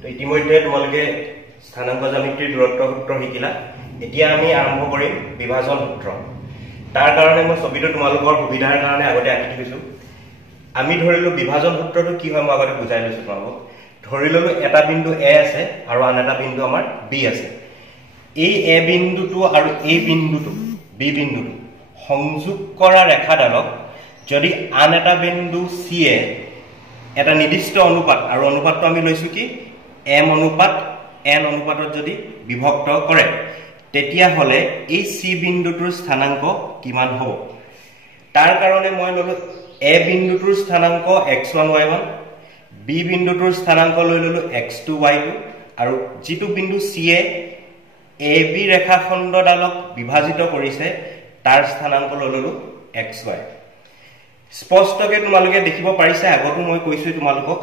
তো ইতিমধ্যে তোমালোকে স্থানাঙ্ক জ্যামিতিৰ দূৰত্ব সূত্ৰ শিকিলা এতিয়া আমি আৰম্ভ কৰিম বিভাজন সূত্ৰ তাৰ কাৰণে মই ছবিটো তোমালোকৰ সুবিধাৰ কাৰণে আগতে আঁকি থৈছো আমি ধৰিলো বিভাজন সূত্ৰটো কি হয় মই আগতে বুজাই লৈছো তোমালোকক ধৰি ললো এটা বিন্দু a আছে আৰু আন এটা বিন্দু আমাৰ b আছে এই a বিন্দুটো আৰু এই বিন্দুটো b বিন্দুটো সংযোগ কৰা ৰেখাডালক যদি আন এটা বিন্দু c এ এটা নিৰ্দিষ্ট অনুপাত আৰু অনুপাতটো আমি লৈছো কি m অনুপাত n অনুপাতত যদি বিভক্ত কৰে তেতিয়া হলে এই c বিন্দুটোৰ স্থানাঙ্ক কিমান হ'ব তাৰ কাৰণে মই ললো a বিন্দুটোৰ স্থানাঙ্ক x1 y1 b বিন্দুটোৰ স্থানাঙ্ক লৈ ললো x2 y2 আৰু যেটো বিন্দু c এ ab ৰেখাখণ্ডডালক বিভাজিত কৰিছে তাৰ স্থানাঙ্ক লৈ ললো xy স্পষ্টকে তোমালোকে দেখিব পাৰিছে আগতো মই কৈছো তোমালোকক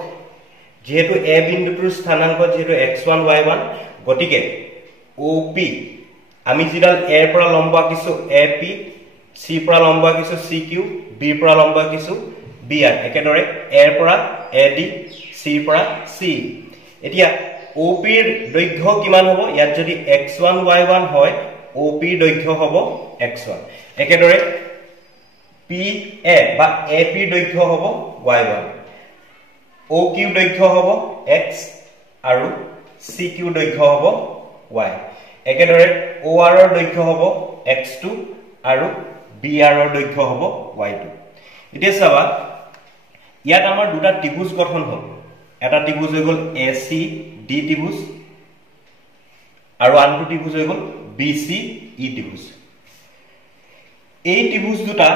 যেহেতু a বিন্দুটোৰ স্থানাঙ্ক যেহেতু x1 y1 গতিকে op আমি যিডাল a ৰ পৰা লম্ব আঁকিছো ap c পৰা লম্ব আঁকিছো cq b ৰ পৰা লম্ব আঁকিছো br একেদৰে a ৰ পৰা ad c ৰ পৰা c এতিয়া op ৰ দৈৰ্ঘ্য কিমান হ'ব ইয়াত যদি x1 y1 হয় op ৰ দৈৰ্ঘ্য হ'ব x1 একেদৰে pa বা ap ৰ দৈৰ্ঘ্য হ'ব y1 oq দৈৰ্ঘ্য হ'ব x আৰু cq দৈৰ্ঘ্য হ'ব y একেদৰে or ৰ দৈৰ্ঘ্য হ'ব x2 আৰু br ৰ দৈৰ্ঘ্য হ'ব y2 এতিয়া চাবা ইয়াত আমাৰ দুটা ত্ৰিভুজ গঠন হ'ল এটা ত্ৰিভুজ হৈ গ'ল ac d ত্ৰিভুজ আৰু আনটো ত্ৰিভুজ হৈ গ'ল bc e ত্ৰিভুজ এই ত্ৰিভুজ দুটা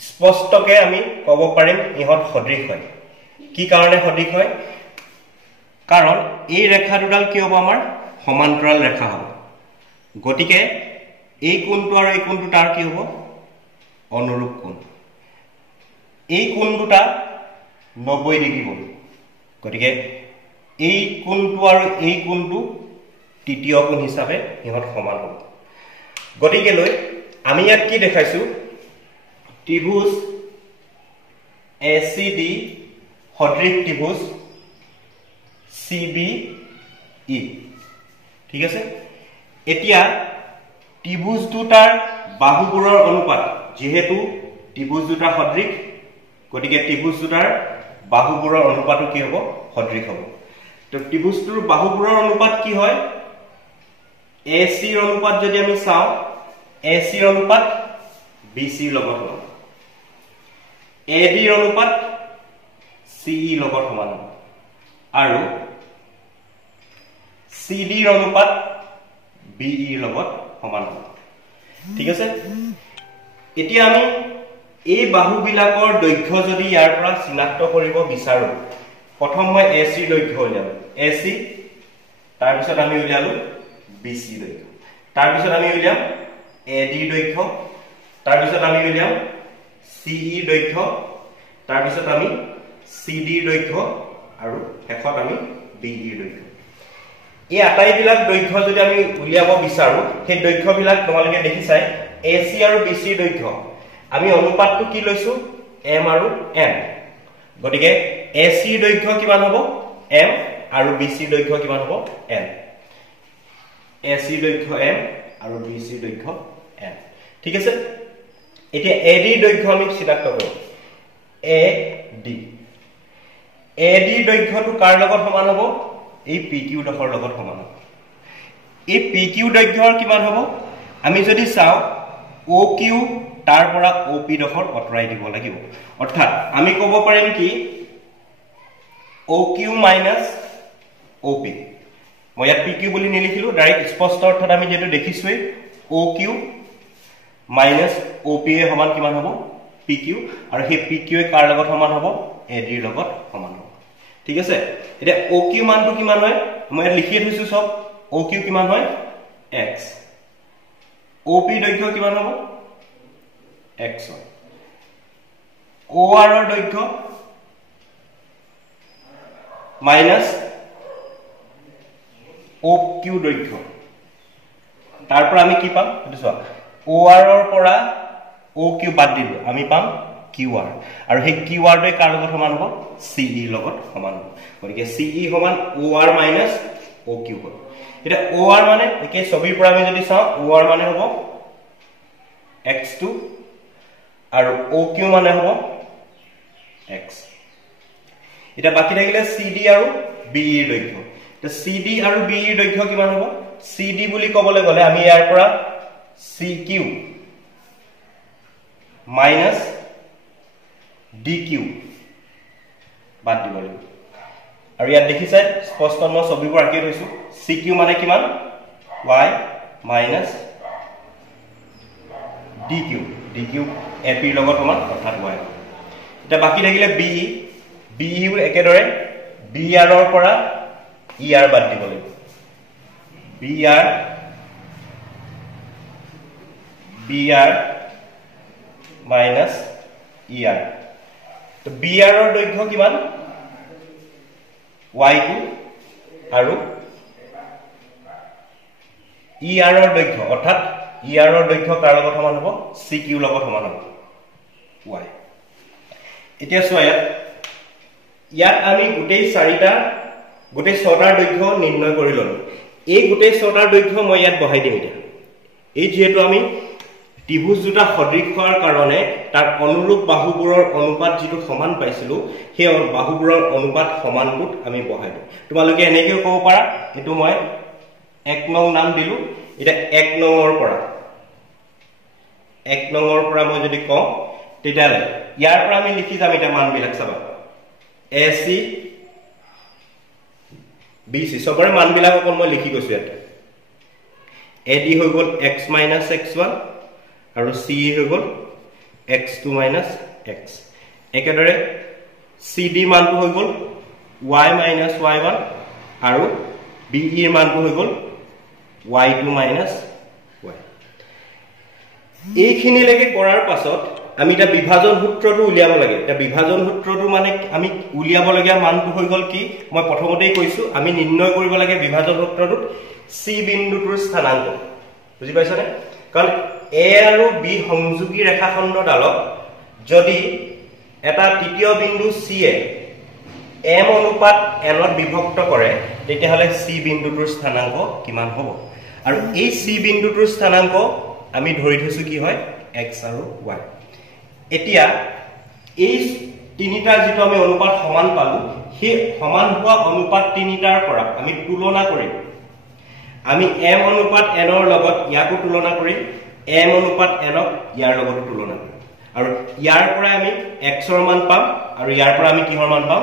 স্পষ্টকে আমি ক'ব পাৰিম ইহত সদৃশ হয় কি কাৰণে সদৃশ হয় কাৰণ এই ৰেখা দুডাল কি হ'ব আমাৰ সমান্তৰাল ৰেখা হ'ব গতিকে এই কোণটো আৰু এই কোণটো তাৰ কি হ'ব অনুৰূপ কোণ এই কোণ দুটা 90 ডিগ্ৰী কোণ গতিকে এই কোণটো আৰু এই কোণটো তৃতীয় কোণ হিচাপে ইহত সমান হ'ব গতিকে লৈ আমি ইয়াত কি দেখাইছো ত্ৰিভুজ ACD সদৃশ ত্ৰিভুজ CBE ঠিক আছে এতিয়া ত্ৰিভুজ দুটাৰ বাহুবোৰৰ অনুপাত যেহেতু ত্ৰিভুজ দুটা সদৃশ গতিকে ত্ৰিভুজ দুটাৰ বাহুবোৰৰ অনুপাতটো কি হ'ব সদৃশ হ'ব তো ত্ৰিভুজটোৰ বাহুবোৰৰ অনুপাত কি হয় AC ৰ অনুপাত যদি আমি চাও AC ৰ অনুপাত BC ৰ লগত হ'ব AD ৰ অনুপাত CE লগত সমান হ'ব আৰু CD ৰ অনুপাত BE ৰ লগত সমান হ'ব ঠিক আছে এতিয়া আমি এই বাহুবিলাকৰ দৈৰ্ঘ্য যদি ইয়াৰ পৰা চিনাক্ত কৰিব বিচাৰো প্ৰথম মই AC দৈৰ্ঘ্য উলিয়ালো AC তাৰ পিছত আমি উলিয়ালো BC দৈৰ্ঘ্য তাৰ পিছত আমি উলিয়াম AD দৈৰ্ঘ্য তাৰ পিছত আমি উলিয়াম CE দৈৰ্ঘ্য তাৰ পিছত আমি CD দৈৰ্ঘ্য আৰু শেষত আমি BE দৈৰ্ঘ্য এই আটাইবিলাক দৈৰ্ঘ্য যদি আমি উলিয়াব বিচাৰো সেই দৈৰ্ঘ্যবিলাক তোমালোকে দেখিছাই AC আৰু BC দৈৰ্ঘ্য আমি অনুপাতটো কি লৈছো m আৰু n গতিকে AC দৈৰ্ঘ্য কিমান হ'ব m আৰু BC দৈৰ্ঘ্য কিমান হ'ব n AC দৈৰ্ঘ্য m আৰু BC দৈৰ্ঘ্য n ঠিক আছে এতিয়া AD দৈৰ্ঘ্য আমি চিনাক্ত কৰিম AD দৈৰ্ঘ্যটো কাৰ লগত সমান হ'ব এই PQ ডখৰ লগত সমান হ'ব এই PQ দৈৰ্ঘ্যৰ কিমান হ'ব আমি যদি চাও OQ তাৰ পৰা OP ডখৰ অতৰাই দিব লাগিব অৰ্থাৎ আমি ক'ব পাৰিম কি OQ OP মই ইয়াত PQ বুলি নিলিখিলো ডাইৰেক্ট স্পষ্ট অৰ্থত আমি যেটো দেখিছোই OQ OP এ সমান কিমান হ'ব PQ আৰু সেই PQ এ কাৰ লগত সমান হ'ব AD ৰ লগত সমান হ'ব ঠিক আছে এতিয়া OQ মানটো কিমান হয় মই লিখি থৈছো সব OQ কিমান হয় x OP দৈৰ্ঘ্য কিমান হ'ব x হয় OR ৰ দৈৰ্ঘ্য মাইনাস OQ দৈৰ্ঘ্য তাৰ পৰা আমি কি পাম সেইটো চোৱা OR ৰ পৰা OQ বাদ দিলো আমি পাম QR আৰু সেই QR টোৱে কাৰ লগত সমান হ'ব CE লগত সমান হ'ব গতিকে CE সমান OR minus OQ হ'ল এটা OR মানে একে ছবিৰ পৰা আমি যদি চাওঁ OR মানে হ'ব x2 আৰু OQ মানে হ'ব x এটা বাকি থাকিলে CD আৰু BE ৰ দৈৰ্ঘ্য তো CD আৰু BE ৰ দৈৰ্ঘ্য কিমান হ'ব CD বুলি ক'বলৈ গলে আমি ইয়াৰ পৰা CQ minus DQ বাদ দিব লাগিব আৰু ইয়াত দেখিছে স্পষ্ট মই ছবিবোৰ আঁকি থৈছো CQ মানে কিমান y minus DQ DQ AP ৰ লগত সমান অৰ্থাৎ y এটা বাকি থাকিলে BE BE ৰ একেদৰে BR ৰ পৰা ER বাদ দিব লাগিব BR minus ER তো BR ৰ দৈৰ্ঘ্য কিমান y2 আৰু ER ৰ দৈৰ্ঘ্য অৰ্থাৎ ER ৰ দৈৰ্ঘ্য কাৰ লগত সমান হ'ব CQ লগত সমান হ'ব y এতিয়া চোৱা ইয়াত আমি গোটেই ছটাৰ দৈৰ্ঘ্য নিৰ্ণয় কৰি ললো এই গোটেই ছটাৰ দৈৰ্ঘ্য মই ইয়াত বহাই দিম এতিয়া এই যেহেতু আমি ত্ৰিভুজ দুটা সদৃশ হোৱাৰ কাৰণে তাৰ অনুৰূপ বাহুবোৰৰ অনুপাত যেটো সমান পাইছিলো সেই বাহুবোৰৰ অনুপাত সমানটোত আমি বহাই দিম তোমালোকে এনেকৈ ক'ব পাৰা এটো মই 1 নং নাম দিলো এটা 1 নংৰ পৰা মই যদি কওঁ তেতিয়ালে ইয়াৰ পৰা আমি লিখি যাম এটা মান বিলাক চাবা AC BC সবৰে মান বিলাক অকল মই লিখি গৈছো ইয়াত AD হৈ গল x minus x1 আৰু CE হৈ গল x2 minus x একেদৰে CD মানটো হৈ গল y minus y1 আৰু BE ৰ মানটো হৈ গল y2 minus y এইখিনি লৈকে কৰাৰ পাছত আমি এটা বিভাজন সূত্ৰটো উলিয়াব লাগে এটা বিভাজন সূত্ৰটো মানে আমি উলিয়াব লগিয়া মানটো হৈ গল কি মই প্ৰথমতেই কৈছো আমি নিৰ্ণয় কৰিব লাগে বিভাজন সূত্ৰটোত C বিন্দুটোৰ স্থানাংক বুজি পাইছানে কাৰণ A আৰু B সংযোগী ৰেখাখণ্ডডালক যদি এটা তৃতীয় বিন্দু C এ m অনুপাত n ত বিভক্ত কৰে তেতিয়াহলে C বিন্দুটোৰ স্থানাংক কিমান হ'ব আৰু এই C বিন্দুটোৰ স্থানাংক আমি ধৰি থৈছো কি হয় x আৰু y এতিয়া এই তিনিটা যেটো আমি অনুপাত সমান পালো সেই সমান হোৱা অনুপাত তিনিটাৰ পৰা আমি তুলনা কৰিম আমি m অনুপাত n ৰ লগত ইয়াকো তুলনা কৰিম m অনুপাত n ক ইয়াৰ লগত তুলনা কৰিম আৰু ইয়াৰ পৰা আমি x ৰ মান পাম আৰু ইয়াৰ পৰা আমি কিহৰ মান পাম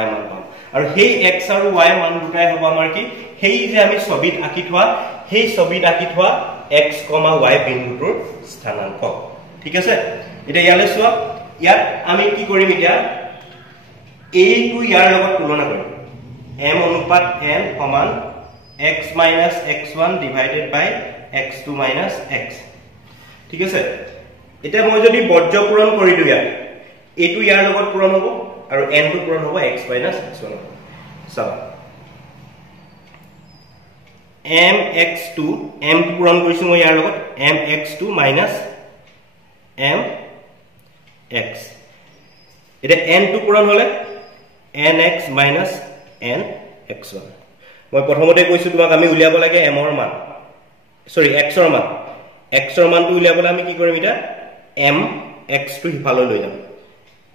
y মান পাম আৰু সেই x আৰু y মান দুটাই হ'ব আমাৰ কি সেই যে আমি ছবিত আঁকি থোৱা সেই ছবিত আঁকি থোৱা x, y বিন্দুটোৰ স্থানাংক ঠিক আছে এটা ইয়ালে চোৱা ইয়াত আমি কি কৰিম এতিয়া এইটো ইয়াৰ লগত তুলনা কৰিম m অনুপাত n সমান x minus x1 divided by x2 minus x ঠিক আছে এটা মই যদি বৰ্জ্য পূৰণ কৰি দিও ইয়াত এইটো ইয়াৰ লগত পূৰণ হ'ব আৰু n টো পূৰণ হ'ব x minus x1 চাও mx2 m পূৰণ কৰিছো মই ইয়াৰ লগত mx2 minus mx এটা n টো পূৰণ হলে nx minus nx1 মই প্ৰথমতে কৈছো তোমাক আমি উলিয়াব লাগে m ৰ মান সৰি x ৰ মান টো উলিয়াবলৈ আমি কি কৰিম এটা m x টো হিফালে লৈ যাম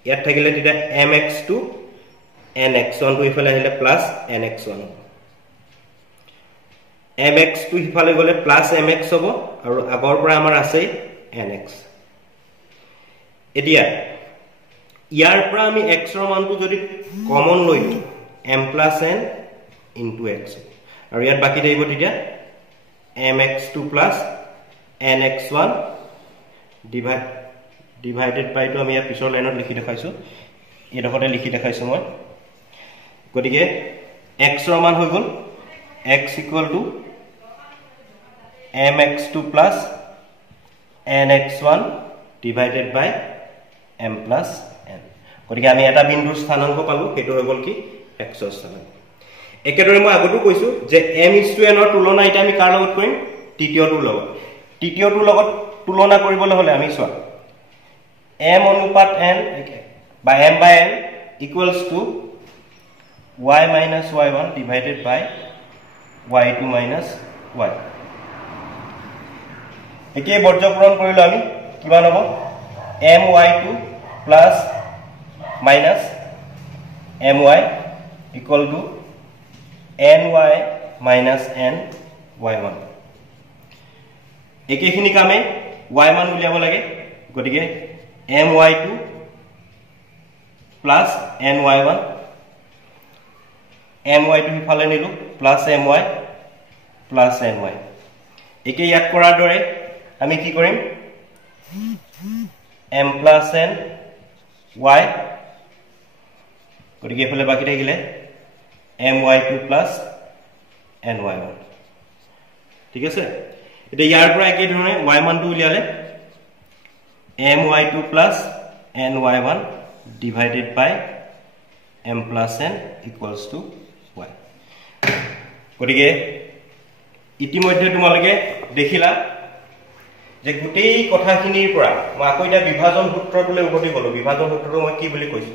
ইয়াত থাকিলে তেতিয়া mx2 nx1 টো ইফালে আহিলে প্লাস nx1 mx টো হিফালে গলে প্লাস mx হ'ব আৰু আগৰ পৰা আমাৰ আছে nx এতিয়া ইয়াৰ পৰা আমি x ৰ মানটো যদি কমন লৈ m plus n into x আৰু ইয়াত বাকি থাকিব তেতিয়া mx2 plus nx1 divided by to আমি পিছৰ লাইনত লিখি দেখাইছো এডখতে লিখি দেখাইছো মই গতিকে x ৰ মান হৈ গল x equal to mx2 plus nx1 divided by m plus n গতিকে আমি এটা বিন্দুৰ স্থানাংক পালো হেতু হৈ গল কি x ৰ স্থানাংক একেদৰে মই আগতো কৈছো যে m is to n ৰ তুলনা এটা আমি কাৰ লগত কৰিম তৃতীয়টোৰ লগত তুলনা কৰিবলৈ হলে আমি চোৱা m অনুপাত n by m by n equals to y minus y1 divided by y2 minus y. একে বৰ্জপূৰণ কৰিলে আমি কিমান হ'ব my2 plus minus my equal to ny minus ny1. একেখিনি কামে y মান উলিয়াব লাগে গতিকে my2 plus ny1 my2 হিফালে নিলো plus my plus ny. একে ইয়াত কৰাৰ দৰে আমি কি কৰিম m plus n y গতিকে এফালে বাকি থাকিলে my2 plus ny1 ঠিক আছে এটা ইয়াৰ পৰা একে ধৰণে y মানটো উলিয়ালে my2 plus ny1 divided by m plus n equals to y. গতিকে ইতিমধ্যে তোমালোকে দেখিলা যে গোটেই কথাখিনিৰ পৰা মই আকৌ এটা বিভাজন সূত্ৰটোলৈ উভতি গলো বিভাজন সূত্ৰটো মই কি বুলি কৈছো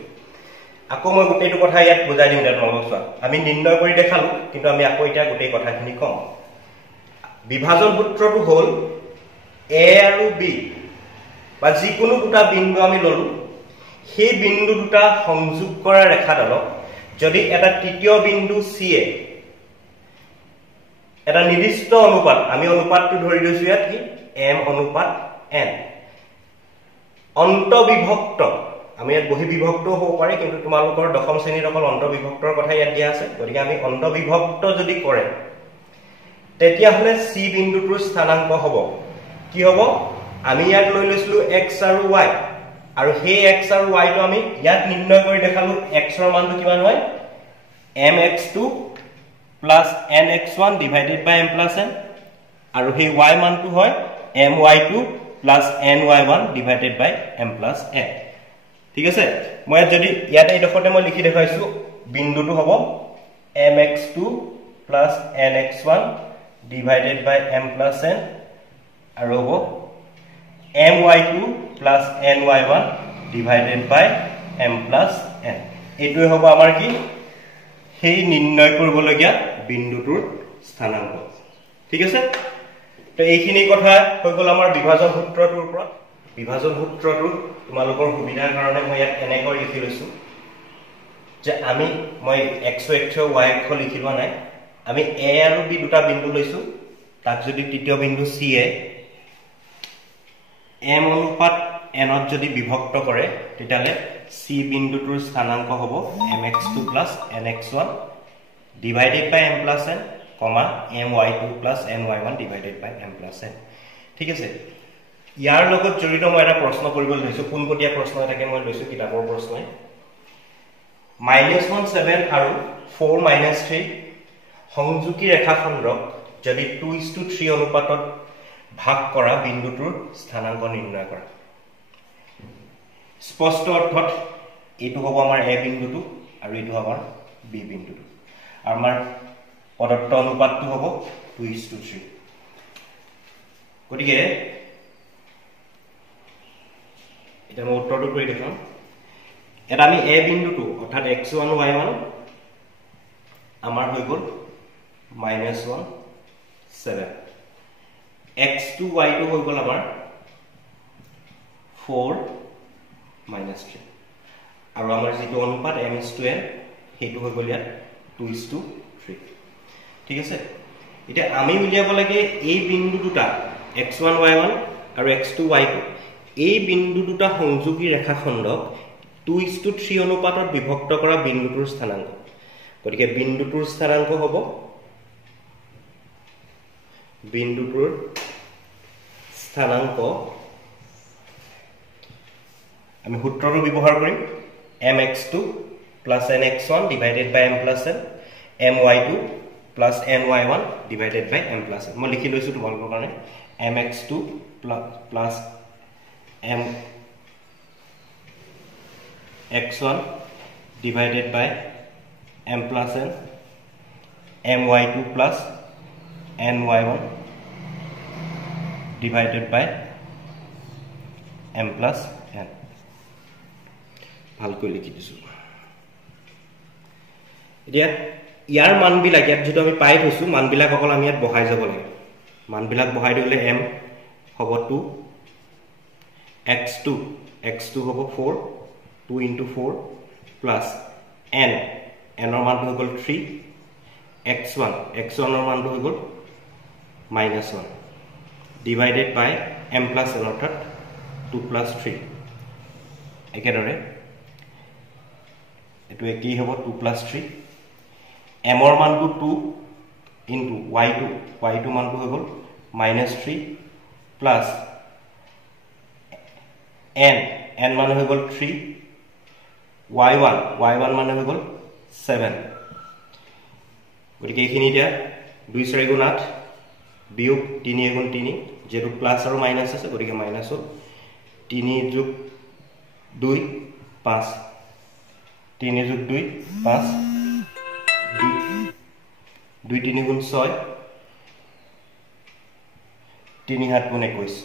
আকৌ মই গোটেইটো কথা ইয়াত বুজাই দিম তোমালোকক চোৱা আমি নিৰ্ণয় কৰি দেখালো কিন্তু আমি আকৌ এটা গোটেই কথাখিনি কম বিভাজন সূত্ৰটো হ'ল a আৰু b বা যিকোনো দুটা বিন্দু আমি ললো সেই বিন্দু দুটা সংযোগ কৰা ৰেখাডালক যদি এটা তৃতীয় বিন্দু c এ এটা নিৰ্দিষ্ট অনুপাত আমি অনুপাতটো ধৰি লৈছো ইয়াত কি m অনুপাত n অন্তবিভক্ত আমি ইয়াত বহিবিভক্ত হ'ব পাৰে কিন্তু তোমালোকৰ দশম শ্ৰেণীৰ অকল অন্তবিভক্তৰ কথা ইয়াত দিয়া আছে গতিকে আমি অন্তবিভক্ত যদি কৰে তেতিয়া হলে c বিন্দুটোৰ স্থানাংক হ'ব কি হ'ব আমি ইয়াত লৈ লৈছিলো x আৰু y আৰু সেই x আৰু y টো আমি ইয়াত নিৰ্ণয় কৰি দেখালো x ৰ মানটো কিমান হয় mx2 plus nx1 divided by m plus n আৰু সেই y মানটো হয় my2 plus ny1 divided by m plus n ঠিক আছে মই যদি ইয়াতে এই ডখতে মই লিখি দেখাইছো বিন্দুটো হ'ব mx2 plus nx1 divided by m plus n আৰু হ'ব my2 plus ny1 divided by m plus n এইটোই হ'ব আমাৰ কি সেই নিৰ্ণয় কৰিবলগীয়া বিন্দুটোৰ স্থানাংক ঠিক আছে তো এইখিনি কথা হৈ গল আমাৰ বিভাজন সূত্ৰটোৰ ওপৰত বিভাজন সূত্ৰটো তোমালোকৰ সুবিধাৰ কাৰণে মই ইয়াত এনেকৈ লিখি লৈছো যে আমি মই x অক্ষ y অক্ষ লিখিবা নাই আমি a আৰু b দুটা বিন্দু লৈছো তাক যদি তৃতীয় বিন্দু c এ m অনুপাত n ত যদি বিভক্ত কৰে তেতিয়ালে c বিন্দুটোৰ স্থানাংক হ'ব mx2 plus nx1 divided by m plus n, my2 plus ny1 divided by m plus n ঠিক আছে ইয়াৰ লগত জড়িত মই এটা প্ৰশ্ন কৰিব লৈছো কোনকটীয়া প্ৰশ্ন এটাকে মই লৈছো কিতাপৰ প্ৰশ্নই -1 7 আৰু 4 3 সংযোগী ৰেখাখণ্ডক যদি 2:3 অনুপাতত ভাগ কৰা বিন্দুটোৰ স্থানাংক নিৰ্ণয় কৰা স্পষ্ট অৰ্থত এটো হ'ব আমাৰ a বিন্দুটো আৰু এটো আমাৰ b বিন্দুটো আৰু আমাৰ পদত্ত অনুপাতটো হ'ব 2:3 গতিকে এটা মই উত্তৰটো কৰি দেখাম এটা আমি a বিন্দুটো অৰ্থাৎ x1 y1 আমাৰ হৈ গল -1 7 x2 y2 হৈ গল আমাৰ 4 -3 আৰু আমাৰ যেটো অনুপাত m:n হেতু হৈ গল ইয়াত 2:3 ঠিক আছে এটা আমি উলিয়াব লাগে এই বিন্দু দুটা x1 y1 আৰু x2 y2 এই বিন্দু দুটা সংযোগী ৰেখাখণ্ডক 2:3 অনুপাতত বিভক্ত কৰা বিন্দুটোৰ স্থানাংক গতিকে বিন্দুটোৰ স্থানাংক হ'ব বিন্দুটোৰ স্থানাংক আমি সূত্ৰটো ব্যৱহাৰ কৰিম mx2 plus nx1 divided by m plus n my2 plus ny1 divided by m plus n মই লিখি লৈছো তোমালোকৰ কাৰণে mx2 plus m x1 divided by m plus n my2 plus ny1 divided by m plus n ভালকৈ লিখি দিছো এতিয়া ইয়াৰ মানবিলাক ইয়াত যেটো আমি পাই থৈছো মানবিলাক অকল আমি ইয়াত বহাই যাব লাগে মানবিলাক বহাই দিলে m হ'ব 2 x2 হ'ব 4 2 into 4 plus n n ৰ মানটো হৈ গ'ল 3 x1 ৰ মানটো হৈ গ'ল -1 divided by m plus n অৰ্থাৎ 2 plus 3 একেদৰে এটো কি হ'ব 2 plus 3 m ৰ মানটো 2 into y2 মানটো হৈ গ'ল -3 plus n মানে হৈ গ'ল 3 y1 মানে হৈ গ'ল 7 গতিকে এইখিনি দিয়া 2 4 গুণ 8 বিয়োগ 3 গুণ 3 যেটো প্লাস আৰু মাইনাস আছে গতিকে মাইনাস হ'ল 3 যোগ 2 5 3 যোগ 2 5 2 3 গুণ 6 3 7 গুণ 21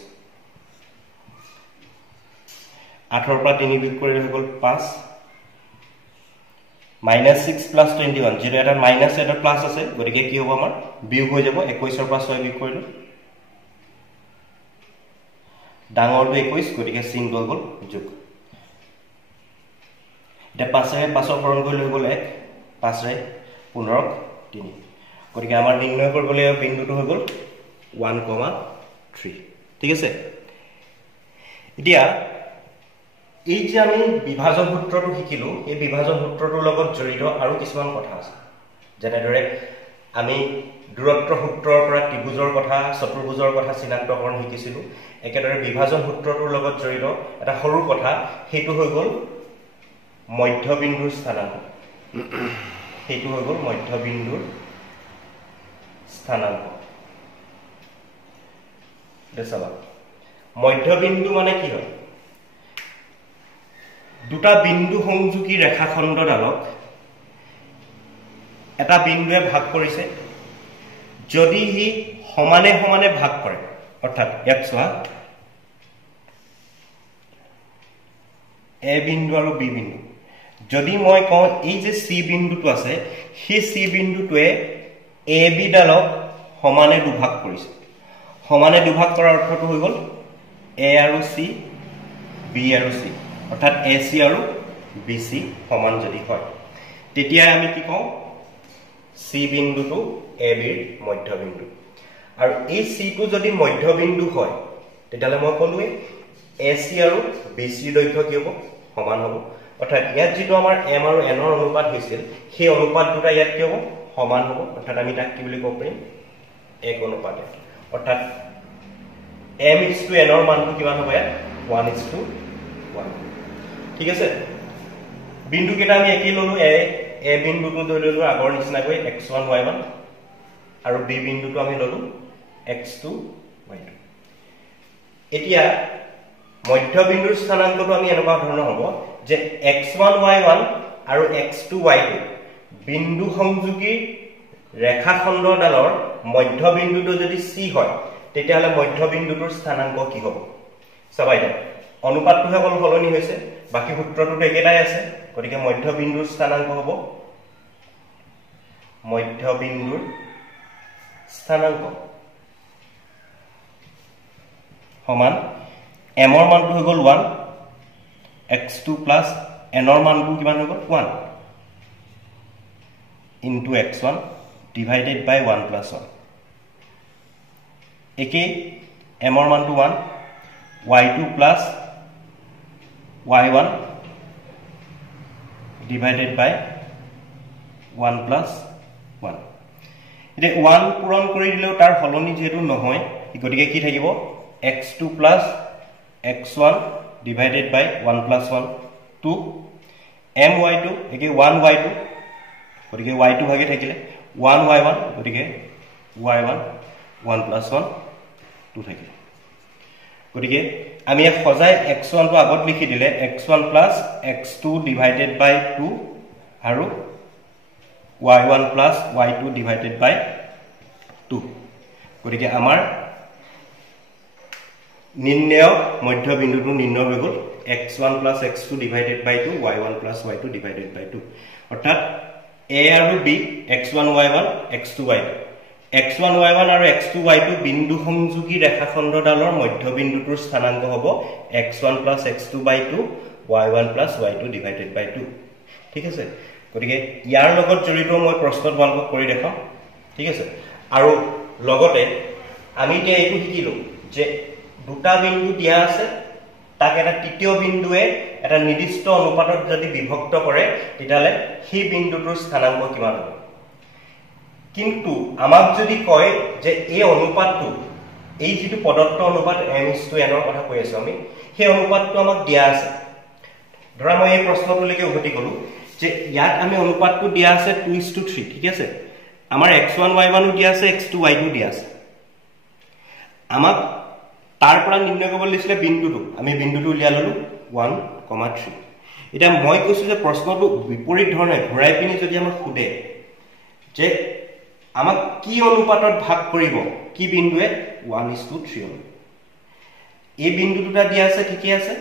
8 ৰ পৰা 3 বিয়োগ কৰিলে হৈ গ'ল 5 -6 plus 21 যেটো এটা মাইনাস এটা প্লাস আছে গতিকে কি হ'ব আমাৰ বিয়োগ হৈ যাব 21 ৰ পৰা 6 বিয়োগ কৰিলে ডাঙৰটো 21 গতিকে চিহ্নটো হৈ গ'ল যোগ এটা 5 ৰে 5 হৰণ কৰিলে হৈ গ'ল 1 5 ৰে 15 3 গতিকে আমাৰ নিৰ্ণয় কৰিবলৈ বিন্দুটো হৈ গ'ল 1,3 ঠিক আছে এতিয়া এই যে আমি বিভাজন সূত্ৰটো শিকিলো এই বিভাজন সূত্ৰটোৰ লগত জড়িত আৰু কিছুমান কথা আছে যেনেদৰে আমি দূৰত্ব সূত্ৰৰ পৰা ত্ৰিভুজৰ কথা চতুৰ্ভুজৰ কথা চিনাক্তকৰণ শিকিছিলো একেদৰে বিভাজন সূত্ৰটোৰ লগত জড়িত এটা সৰু কথা হেতু হৈ গ'ল মধ্যবিন্দুৰ স্থানাংক হেতু হৈ গ'ল মধ্যবিন্দুৰ স্থানাংক দেখাবা মধ্যবিন্দু মানে কি হয় দুটা বিন্দু সংযোগী ৰেখাখণ্ডডালক এটা বিন্দুৱে ভাগ কৰিছে যদি হি সমানে সমানে ভাগ কৰে অৰ্থাৎ ইয়াত চোৱা এ বিন্দু আৰু বি বিন্দু যদি মই কওঁ এই যে সি বিন্দুটো আছে সেই সি বিন্দুটোৱে এ বি ডালক সমানে দুভাগ কৰিছে সমানে দুভাগ কৰাৰ অৰ্থটো হৈ গ'ল এ আৰু সি বি আৰু সি অৰ্থাৎ AC আৰু BC সমান যদি হয় তেতিয়া আমি কি কওঁ C বিন্দুটো AB ৰ মধ্যবিন্দু আৰু এই C টো যদি মধ্যবিন্দু হয় তেতিয়ালে মই কলোৱে AC আৰু BC দৈৰ্ঘ্য কি হ'ব সমান হ'ব অৰ্থাৎ ইয়াত যেটো আমাৰ m আৰু n ৰ অনুপাত হৈছিল সেই অনুপাত দুটা ইয়াত কি হ'ব সমান হ'ব অৰ্থাৎ আমি তাক কি বুলি ক'ব পাৰিম এক অনুপাত অৰ্থাৎ m/n ৰ মানটো কিমান হ'ব ইয়াত 1:1 ঠিক আছে বিন্দু কেটা আমি একেই ললো এ বিন্দুটো ধৰি ললো আগৰ নিচিনাকৈ x1 y1 আৰু বি বিন্দুটো আমি ললো x2 y2 এতিয়া মধ্যবিন্দুৰ স্থানাংকটো আমি এনেকুৱা ধৰণৰ হ'ব যে x1 y1 আৰু x2 y2 বিন্দু সংযোগী ৰেখাখণ্ডডালৰ মধ্যবিন্দুটো যদি c হয় তেতিয়াহলে মধ্যবিন্দুটোৰ স্থানাংক কি হ'ব চাবাইদা অনুপাতটো কেৱল সলনি হৈছে বাকি সূত্ৰটো একেটাই আছে গতিকে মধ্যবিন্দুৰ স্থানাংক হ'ব মধ্যবিন্দুৰ স্থানাংক সমান m ৰ মানটো হৈ গ'ল 1 x2 plus n ৰ মানটো কিমান হৈ গ'ল 1 into x1 divided by 1 plus 1 একে m ৰ মানটো 1 y2 plus y1 divided by 1 plus 1 এতে 1 পূৰণ কৰি দিলেও তাৰ হলনি যেহেতু নহয় গতিকে কি থাকিব x2 plus x1 divided by 1 plus 1 2 my2 একে 1 y2 গতিকে y2 ভাগে থাকিলে 1 y1 গতিকে y1 1 plus 1 2 থাকিলে গতিকে আমি এক সজাই x1 টো আগত লিখি দিলে x1 plus x2 divided by 2 আৰু y1 plus y2 divided by 2 গতিকে আমাৰ নিৰ্ণয় মধ্যবিন্দুটো নিৰ্ণয় হৈ গ'ল x1 plus x2 divided by 2 y1 plus y2 divided by 2 অর্থাৎ a আৰু b x1 y1 x2 y2 x1 y1 আৰু x2 y2 বিন্দু সংযোগী ৰেখাখণ্ডডালৰ মধ্যবিন্দুটোৰ স্থানাংক হ'ব x1 plus x2 by 2 y1 plus y2 divided by 2 ঠিক আছে গতিকে ইয়াৰ লগত জড়িত মই প্ৰশ্নত তোমালোকক কৰি দেখাম ঠিক আছে আৰু লগতে আমি এতিয়া এইটো শিকিলো যে দুটা বিন্দু দিয়া আছে তাক এটা তৃতীয় বিন্দুৱে এটা নিৰ্দিষ্ট অনুপাতত যদি বিভক্ত কৰে তেতিয়ালে সেই বিন্দুটোৰ স্থানাংক কিমান হ'ব কিন্তু আমাক যদি কয় যে এই অনুপাতটো এই যেটো পদত্ত অনুপাত m:n ৰ কথা কৈ আছো আমি সেই অনুপাতটো আমাক দিয়া আছে ধৰা মই এই প্ৰশ্নটোলৈকে উভতি গলো যে ইয়াত আমি অনুপাতটো দিয়া আছে 2:3 ঠিক আছে আমাৰ x1 y1 দিয়া আছে x2 y2 দিয়া আছে আমাক তাৰ পৰা নিৰ্ণয় কৰিব লাগিছিল বিন্দুটো আমি বিন্দুটো উলিয়া ললো 1,3 এটা মই কৈছো যে প্ৰশ্নটো বিপৰীত ধৰণে ঘূৰাই পিনি যদি আমাক খুদে যে আমাক কি অনুপাতত ভাগ কৰিব কি বিন্দুৱে 1:3 এই বিন্দু দুটা দিয়া আছে ঠিকই আছে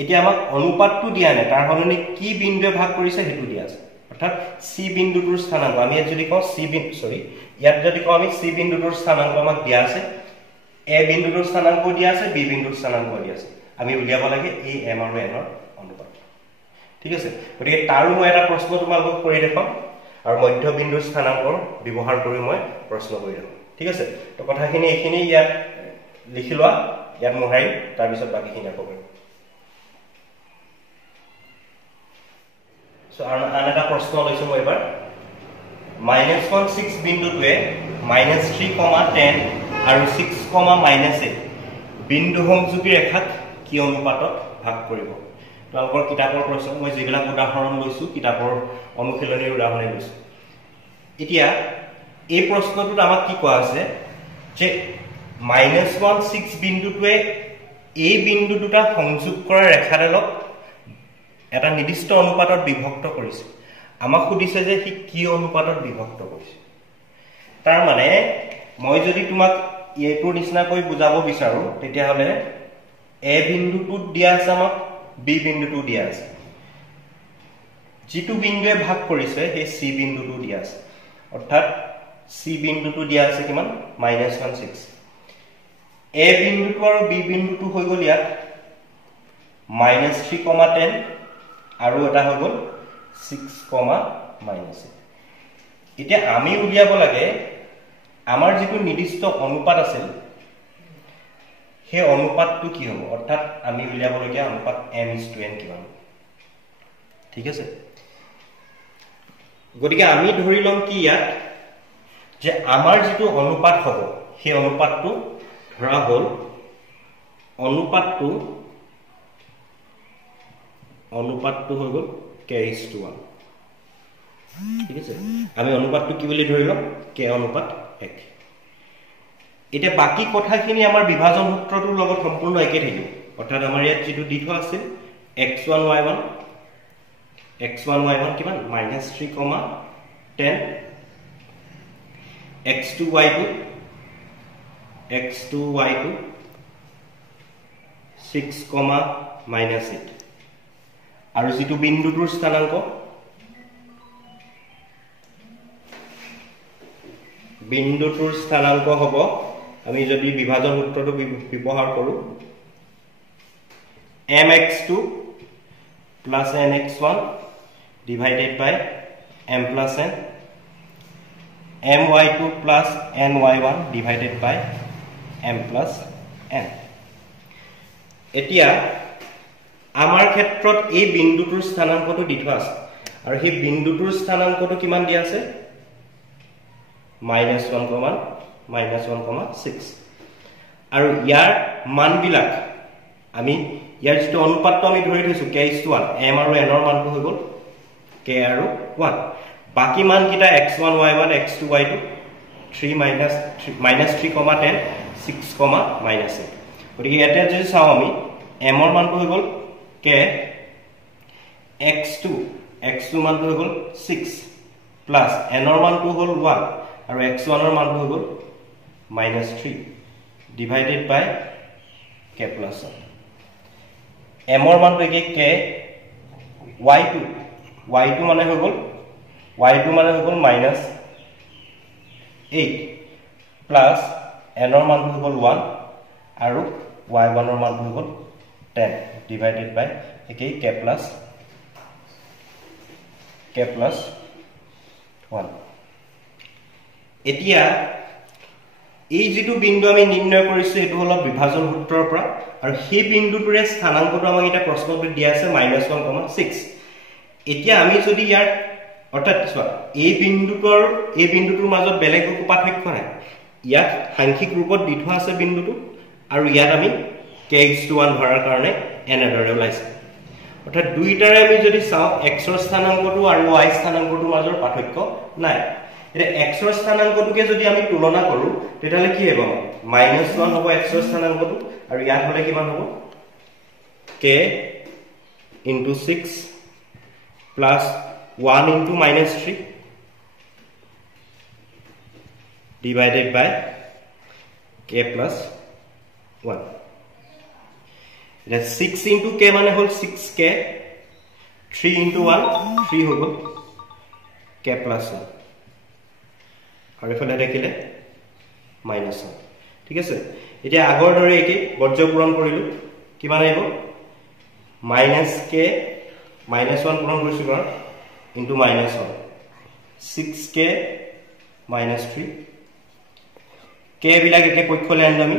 এতিয়া আমাক অনুপাতটো দিয়া নাই তাৰ হলনি কি বিন্দুৱে ভাগ কৰিছে হেতু দিয়া আছে অৰ্থাৎ c বিন্দুটোৰ স্থানাংক আমি যদি কওঁ c বিন্দু সৰি ইয়াত যদি কওঁ আমি c বিন্দুটোৰ স্থানাংক আমাক দিয়া আছে a বিন্দুটোৰ স্থানাংক দিয়া আছে b বিন্দুৰ স্থানাংক দিয়া আছে আমি উলিয়াব লাগে এই m আৰু n ৰ অনুপাত ঠিক আছে গতিকে তাৰো মই এটা প্ৰশ্ন তোমালোকক কৰি দেখাম আৰু মধ্যবিন্দুৰ স্থানাংকৰ ব্যৱহাৰ কৰি মই প্ৰশ্ন কৰি দেখাম ঠিক আছে তো কথাখিনি এইখিনি ইয়াত লিখি লোৱা ইয়াত মোহাৰি তাৰ পিছত বাকিখিনি আকৌ কৰিম সো আন এটা প্ৰশ্ন লৈছো মই এবাৰ -1 6 বিন্দুটোৱে -3,10 আৰু 6,-8 বিন্দু সংযোগী ৰেখাক কি অনুপাতত ভাগ কৰিব তোমালোকৰ কিতাপৰ প্ৰশ্ন মই যিবিলাক উদাহৰণ লৈছো কিতাপৰ অনুশীলনীৰ উদাহৰণ লৈছো এতিয়া এই প্ৰশ্নটোত আমাক কি কোৱা আছে যে -1 6 বিন্দুটোৱে এই বিন্দু দুটা সংযোগ কৰা ৰেখাডালক এটা নিৰ্দিষ্ট অনুপাতত বিভক্ত কৰিছে আমাক সুধিছে যে কি অনুপাতত বিভক্ত কৰিছে তাৰ মানে মই যদি তোমাক এইটোৰ নিচিনা কৈ বুজাব বিচাৰো তেতিয়া হলে a বিন্দুটোত দিয়া আছে আমাক b বিন্দুটো দিয়া আছে যেটো বিন্দুৱে ভাগ কৰিছে সেই c বিন্দুটো দিয়া আছে অৰ্থাৎ c বিন্দুটো দিয়া আছে কিমান -1 6 a বিন্দুটো আৰু b বিন্দুটো হৈ গল ইয়াত -3,10 আৰু এটা হৈ গল 6,-8 এতিয়া আমি উলিয়াব লাগে আমাৰ যেটো নিৰ্দিষ্ট অনুপাত আছিল সেই অনুপাতটো কি হ'ব অৰ্থাৎ আমি উলিয়াব লাগে অনুপাত m:n কিমান ঠিক আছে গতিকে আমি ধৰি লম কি ইয়াত যে আমাৰ যেটো অনুপাত হ'ব সেই অনুপাতটো ধৰা হ'ল অনুপাতটো হৈ গল k:1 ঠিক আছে আমি অনুপাতটো কি বুলি ধৰি লম k অনুপাত 1 এটা বাকি কথাখিনি আমাৰ বিভাজন সূত্ৰটোৰ লগত সম্পূৰ্ণ একে থাকিব অৰ্থাৎ আমাৰ ইয়াত যেটো দি থোৱা আছিল x1 y1 কিমান -3,10 x2 y2 6,-8 আৰু যেটো বিন্দুটোৰ স্থানাংক হ'ব আমি যদি বিভাজন সূত্ৰটো ব্যৱহাৰ কৰো mx2 plus nx1 divided by m plus n my2 plus ny1 divided by m plus n এতিয়া আমাৰ ক্ষেত্ৰত এই বিন্দুটোৰ স্থানাংকটো দি থোৱা আছে আৰু সেই বিন্দুটোৰ স্থানাংকটো কিমান দিয়া আছে -1,6 আৰু ইয়াৰ মানবিলাক আমি ইয়াৰ যেটো অনুপাতটো আমি ধৰি থৈছো k:1 m আৰু n ৰ মানটো হৈ গল k আৰু 1 বাকি মান কিটা x1 y1 x2 y2 -3,10 6,-8 গতিকে এটা যদি চাও আমি m ৰ মানটো হৈ গল k x2 মানটো হৈ গল 6 প্লাস n ৰ মানটো হ'ল 1 আৰু x1 ৰ মানটো হৈ গল -3 divided by k plus 1 m ৰ মানটো একে k y2 মানে হৈ গল -8 প্লাস n ৰ মানটো হৈ গল 1 আৰু y1 ৰ মানটো হৈ গল 10 ডিভাইডেড বাই একে k plus 1 এতিয়া এই যেটো বিন্দু আমি নিৰ্ণয় কৰিছো এটো হল বিভাজন সূত্ৰৰ পৰা আৰু সেই বিন্দুটোৰে স্থানাংকটো আমাক এটা প্ৰশ্নত দিয়া আছে -1,6 এতিয়া আমি যদি ইয়াৰ অৰ্থাৎ এই বিন্দুটোৰ মাজত বেলেগ একো পাৰ্থক্য নাই ইয়াত সাংখ্যিক ৰূপত দি থোৱা আছে বিন্দুটো আৰু ইয়াত আমি k1 ধৰাৰ কাৰণে এনেদৰে ওলাইছে অৰ্থাৎ দুইটাৰে আমি যদি চাও x ৰ স্থানাংকটো আৰু y স্থানাংকটোৰ মাজৰ পাৰ্থক্য নাই এটা x ৰ স্থানাংকটোকে যদি আমি তুলনা কৰো তেতিয়ালে কি হ'ব -1 হ'ব x ৰ স্থানাংকটো আৰু ইয়াত হলে কিমান হ'ব k * 6 plus 1 * -3 divided by k plus 1 that 6 into k মানে হল 6k 3 into 1 3 হৈ গল k plus 1 আৰু এফালে দেখিলে -1 ঠিক আছে এতিয়া আগৰ দৰে একে বৰ্জ্য পূৰণ কৰিলো কিমান আহিব -k -1 পূৰণ কৰিছো কাৰণ into -1 6k -3 k বিলাক একে পক্ষলে আনি আমি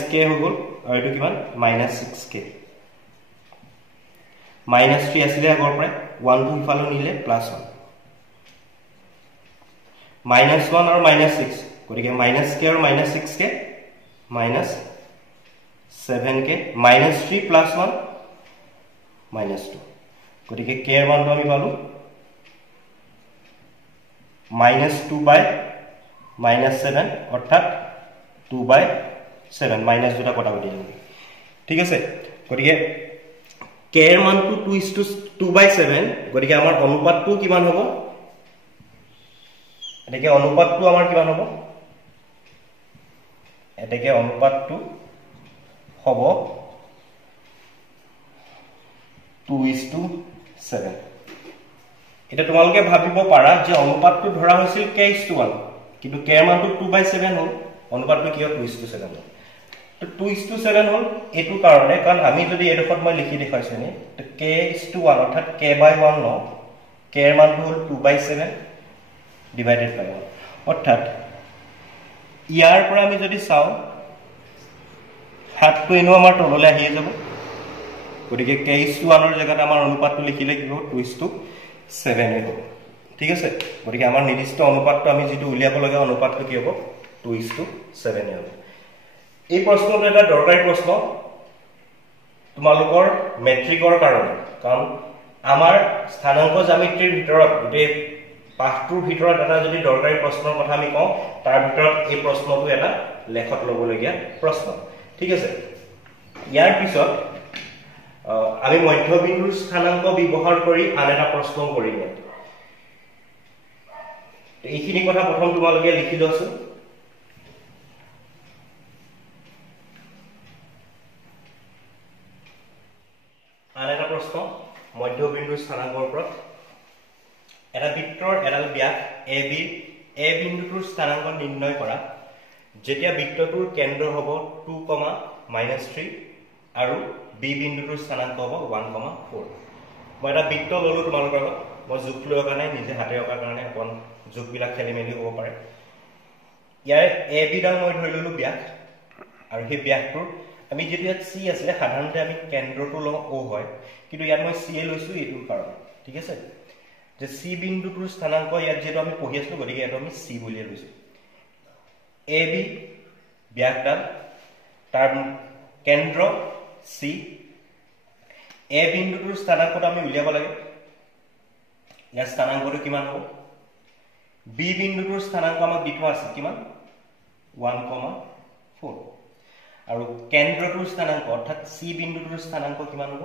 -k হৈ গল আৰু এটো কিমান -6k -3 আছিল আগৰ পৰা 1 টো ইফালে নিলে +1 -1 আৰু -6 গতিকে -k আৰু -6k -7k -3 + 1 -2 গতিকে k এর মানটো আমি পালো -2/-7 অর্থাৎ 2/7 মাইনাস দুটা কটা দি দিম ঠিক আছে গতিকে k এর মানটো 2/7 গতিকে আমাৰ অনুপাতটো কিমান হ'ব এটাকে অনুপাতটো আমাৰ কিমান হ'ব এটাকে অনুপাতটো হ'ব 2:7 এটা তোমালোকে ভাবিব পাৰা যে অনুপাতটো ধৰা হৈছিল k:1 কিন্তু k এর মানটো 2/7 হ'ল অনুপাতটো কি হয় 2:7 হ'ল তো 2:7 হ'ল এটো কাৰণে কাৰণ আমি যদি এডোখত মই লিখি দেখাইছো নে তো k:1 অৰ্থাৎ k/1 ন k এৰ মানটো হ'ল 2/7 ডিভাইডেড বাই 1 অৰ্থাৎ ইয়াৰ পৰা আমি যদি চাও 7 টো এনো আমাৰ তললৈ আহি যাব গতিকে k:1 ৰ জায়গাত আমাৰ অনুপাতটো লিখিলে কি হ'ব 2:7 হ'ব ঠিক আছে গতিকে আমাৰ নিৰ্দিষ্ট অনুপাতটো আমি যেটো উলিয়াব লাগে অনুপাতটো কি হ'ব 2:7 হ'ব এই প্ৰশ্নটো এটা দৰকাৰী প্ৰশ্ন তোমালোকৰ মেট্ৰিকৰ কাৰণে কাৰণ আমাৰ স্থানাংক জ্যামিতিৰ ভিতৰত গটে পাঠটোৰ ভিতৰত এটা যদি দৰকাৰী প্ৰশ্নৰ কথা আমি কওঁ তাৰ ভিতৰত এই প্ৰশ্নটো এটা লেখত লবলগীয়া প্ৰশ্ন ঠিক আছে ইয়াৰ পিছত আমি মধ্যবিন্দুৰ স্থানাংক ব্যৱহাৰ কৰি আন এটা প্ৰশ্ন কৰিম এইখিনি কথা প্ৰথম তোমালোকে লিখি লৈছো আন এটা প্ৰশ্ন মধ্যবিন্দুৰ স্থানাংকৰ ওপৰত এটা বৃত্তৰ এডাল ব্যাস AB এ বিন্দুটোৰ স্থানাংক নিৰ্ণয় কৰা যেতিয়া বৃত্তটোৰ কেন্দ্ৰ হ'ব 2,-3 আৰু B বিন্দুটোৰ স্থানাংক হ'ব 1,4 মই এটা বৃত্ত ললো তোমালোকৰ মই যোগ লৈ কাৰণে নিজে হাতে অকাৰ কাৰণে কোন যোগবিলাক খেলি মেলি হ'ব পাৰে ইয়াৰ AB ডাল মই ধৰি ললো ব্যাস আৰু সেই ব্যাসটোৰ আমি যদি ইয়াত C আছে সাধাৰণতে আমি কেন্দ্ৰটো লওঁ O হয় কিন্তু ইয়াত মই C এ লৈছো এইটোৰ কাৰণে ঠিক আছে যে C বিন্দুটোৰ স্থানাংক ইয়াত যেটো আমি পঢ়ি আছো গতিকে এটো আমি C বুলি লৈছো AB ব্যাসডাল তাৰ কেন্দ্ৰ C A বিন্দুটোৰ স্থানাংকটো আমি উলিয়াব লাগে ইয়াৰ স্থানাংকটো কিমান হ'ব B বিন্দুটোৰ স্থানাংক আমাক দি থোৱা আছে কিমান 1,4 আৰু কেন্দ্ৰটোৰ স্থানাংক অৰ্থাৎ C বিন্দুটোৰ স্থানাংক কিমান হ'ব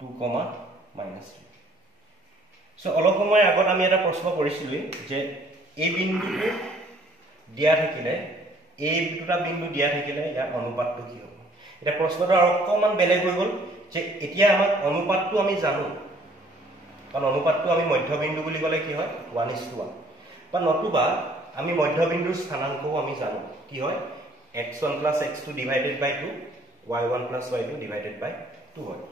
2,-3 সো অলপ সময় আগত আমি এটা প্ৰশ্ন কৰিছিলো যে এই বিন্দুটো দিয়া থাকিলে এই দুটা বিন্দু দিয়া থাকিলে ইয়াৰ অনুপাতটো কি হ'ব এটা প্ৰশ্নটো আৰু অকমান বেলেগ হৈ গ'ল যে এতিয়া আমাক অনুপাতটো আমি জানো কাৰণ অনুপাতটো আমি মধ্যবিন্দু বুলি ক'লে কি হয় 1:1 বা নতুবা আমি মধ্যবিন্দুৰ স্থানাংকও আমি জানো কি হয় x1 + x2 divided by 2 y1 + y2 divided by 2 হয়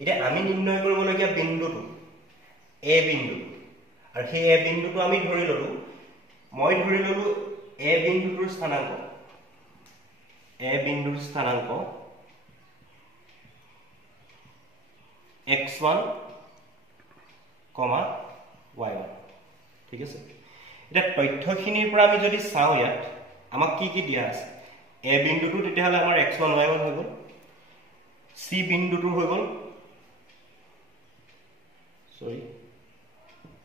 এতিয়া আমি নিৰ্ণয় কৰিবলগীয়া বিন্দুটো a বিন্দু আৰু সেই a বিন্দুটো আমি ধৰি ললো মই ধৰি ললো a বিন্দুটোৰ স্থানাংক a বিন্দুৰ স্থানাংক x1, y1 ঠিক আছে এটা তথ্যখিনিৰ পৰা আমি যদি চাও ইয়াত আমাক কি কি দিয়া আছে a বিন্দুটো তেতিয়া হলে আমাৰ x1 y1 হৈ গল c বিন্দুটো হৈ গল সৰি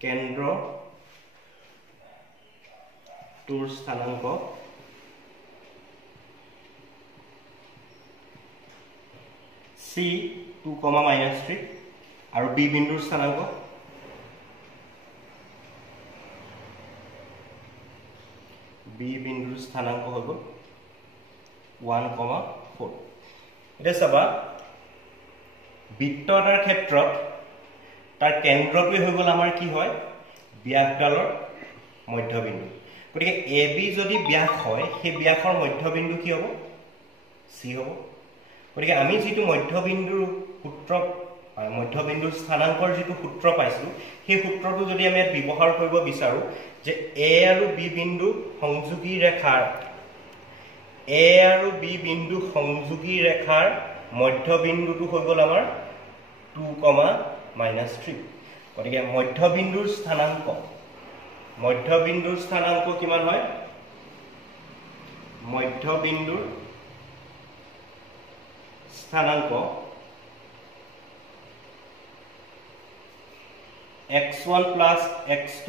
কেন্দ্ৰ তোৰ স্থানাংক c 2, -3 আৰু b বিন্দুৰ স্থানাংক b বিন্দুৰ স্থানাংক হ'ব 1, 4 এটা চাবা বৃত্ত এটাৰ ক্ষেত্ৰত তাৰ কেন্দ্ৰটোই হৈ গ'ল আমাৰ কি হয় ব্যাসডালৰ মধ্যবিন্দু গতিকে ab যদি ব্যাস হয় সেই ব্যাসৰ মধ্যবিন্দু কি হ'ব c হ'ব গতিকে আমি যেটো মধ্যবিন্দুৰ সূত্ৰ মধ্যবিন্দুৰ স্থানাংকৰ যেটো সূত্ৰ পাইছো সেই সূত্ৰটো যদি আমি ব্যৱহাৰ কৰিব বিচাৰো যে a আৰু b বিন্দু সংযোগী ৰেখাৰ a আৰু b বিন্দু সংযোগী ৰেখাৰ মধ্যবিন্দুটো হৈ গ'ল আমাৰ 2, -3 গতিকে মধ্যবিন্দুৰ স্থানাংক কিমান হয় মধ্যবিন্দুৰ স্থানাংক x1 + x2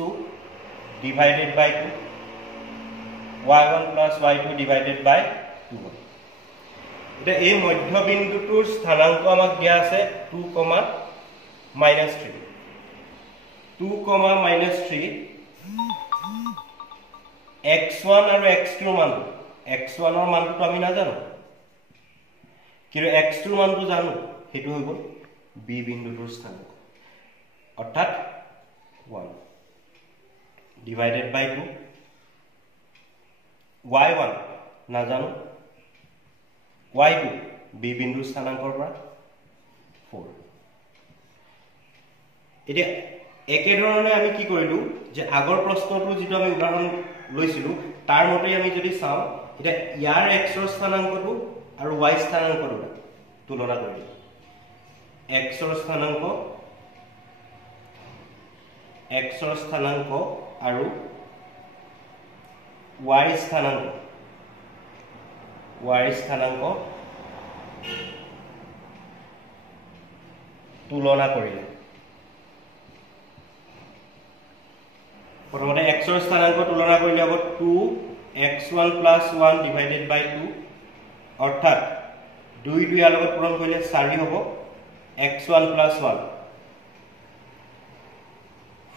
divided by 2 y1 + y2 divided by 2 এটা এই মধ্যবিন্দুটোৰ স্থানাংক আমাক দিয়া আছে 2, -3 2, -3 x1 আৰু x2 ৰ মান x1 ৰ মানটো আমি নাজানো কিন্তু x2 ৰ মানটো জানো হেতু হৈ গ'ল b বিন্দুটোৰ স্থানাংক অৰ্থাৎ 1 divided by 2 y1 নাজানো y2 b বিন্দুৰ স্থানাংকৰ পৰা 4 এতিয়া একে ধৰণে আমি কি কৰিলো যে আগৰ প্ৰশ্নটো যেটো আমি উদাহৰণ লৈছিলো তাৰ মতে আমি যদি চাও এটা ইয়াৰ x ৰ স্থানাংকটো আৰু y স্থানাংকটো তুলনা কৰিলো x ৰ স্থানাংক আৰু y স্থানাংক তুলনা কৰিলে প্ৰথমতে x ৰ স্থানাংক তুলনা কৰিলে হ'ব 2x1 + 1 divided by 2 অৰ্থাৎ 2 ইয়াৰ লগত পূৰণ কৰিলে 4 হ'ব x1 + 1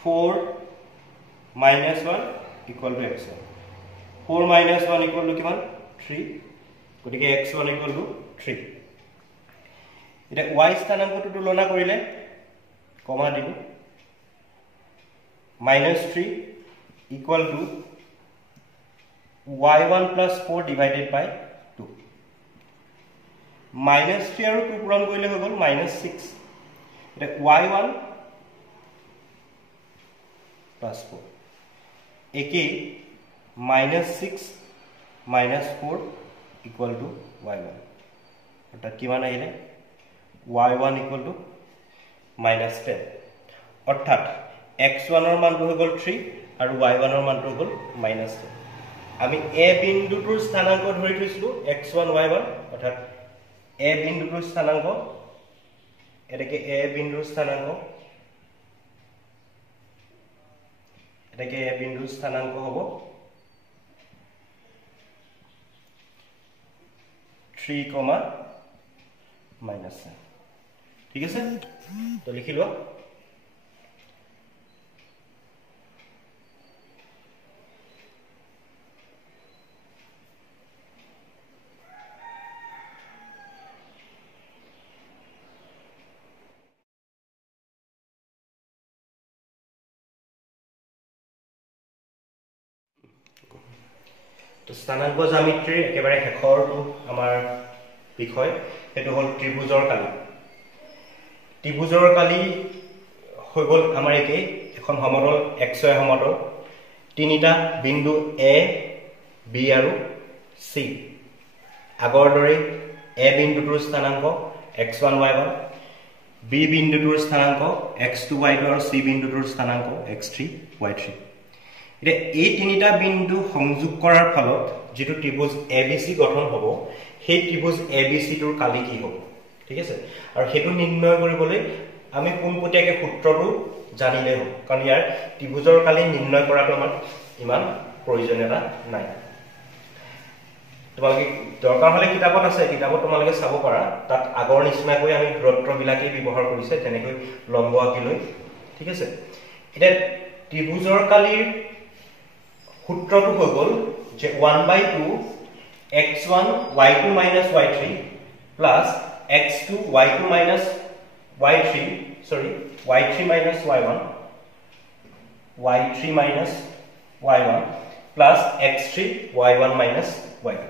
4 - 1 = x1 4 - 1 = কিমান 3 গতিকে x1 = 3 এটা y স্থানাংকটো তুলনা কৰিলে কমা দিলো -3 = y1 + 4 divided by 2 -3 আৰু 2 পূৰণ কৰিলে হৈ গ'ল -6 এটা y1 + 4 একেই -6 - 4 = y1 অৰ্থাৎ কিমান আহিলে y1 = -10 অৰ্থাৎ x1 ৰ মানটো হৈ গ'ল 3 আৰু y1 ৰ মানটো হৈ গ'ল -10 আমি a বিন্দুটোৰ স্থানাংক ধৰি থৈছিলো x1 y1 অৰ্থাৎ a বিন্দুটোৰ স্থানাংক এটাকে a বিন্দুৰ স্থানাংক হ'ব 3, -7 ঠিক আছে তো লিখি লোৱা স্থানাংক জ্যামিতিৰ একেবাৰে শেষৰটো আমাৰ বিষয় এটো হল ত্ৰিভুজৰ কালি ত্ৰিভুজৰ কালি হৈ গল আমাৰ একে এখন সমতল xy সমতল তিনিটা বিন্দু a b আৰু c আগৰ দৰে a বিন্দুটোৰ স্থানাংক x1 y1 b বিন্দুটোৰ স্থানাংক x2 y2 আৰু c বিন্দুটোৰ স্থানাংক x3 y3 এটা এই তিনিটা বিন্দু সংযোগ কৰাৰ ফলত যেটো ত্ৰিভুজ ABC গঠন হ'ব সেই ত্ৰিভুজ ABC টোৰ কালি কি হ'ব ঠিক আছে আৰু হেতু নিৰ্ণয় কৰিবলৈ আমি পোনপটীয়াকৈ সূত্ৰটো জানিলে হ'ব কাৰণ ইয়াৰ ত্ৰিভুজৰ কালি নিৰ্ণয় কৰাটো আমাৰ ইমান প্ৰয়োজনীয়তা নাই তোমালোকে দৰকাৰ হলে কিতাপত আছে কিতাপত তোমালোকে চাব পাৰা তাত আগৰ নিচিনাকৈ আমি দূৰত্ব বিলাকে ব্যৱহাৰ কৰিছে তেনেকৈ লম্ব আঁকি লৈ ঠিক আছে এটা ত্ৰিভুজৰ কালিৰ সূত্ৰটো হৈ গল যে 1/2 x1 y2 - y3 plus x2 y2 - y3 sorry y3 - y1 y3 - y1 plus x3 y1 - y2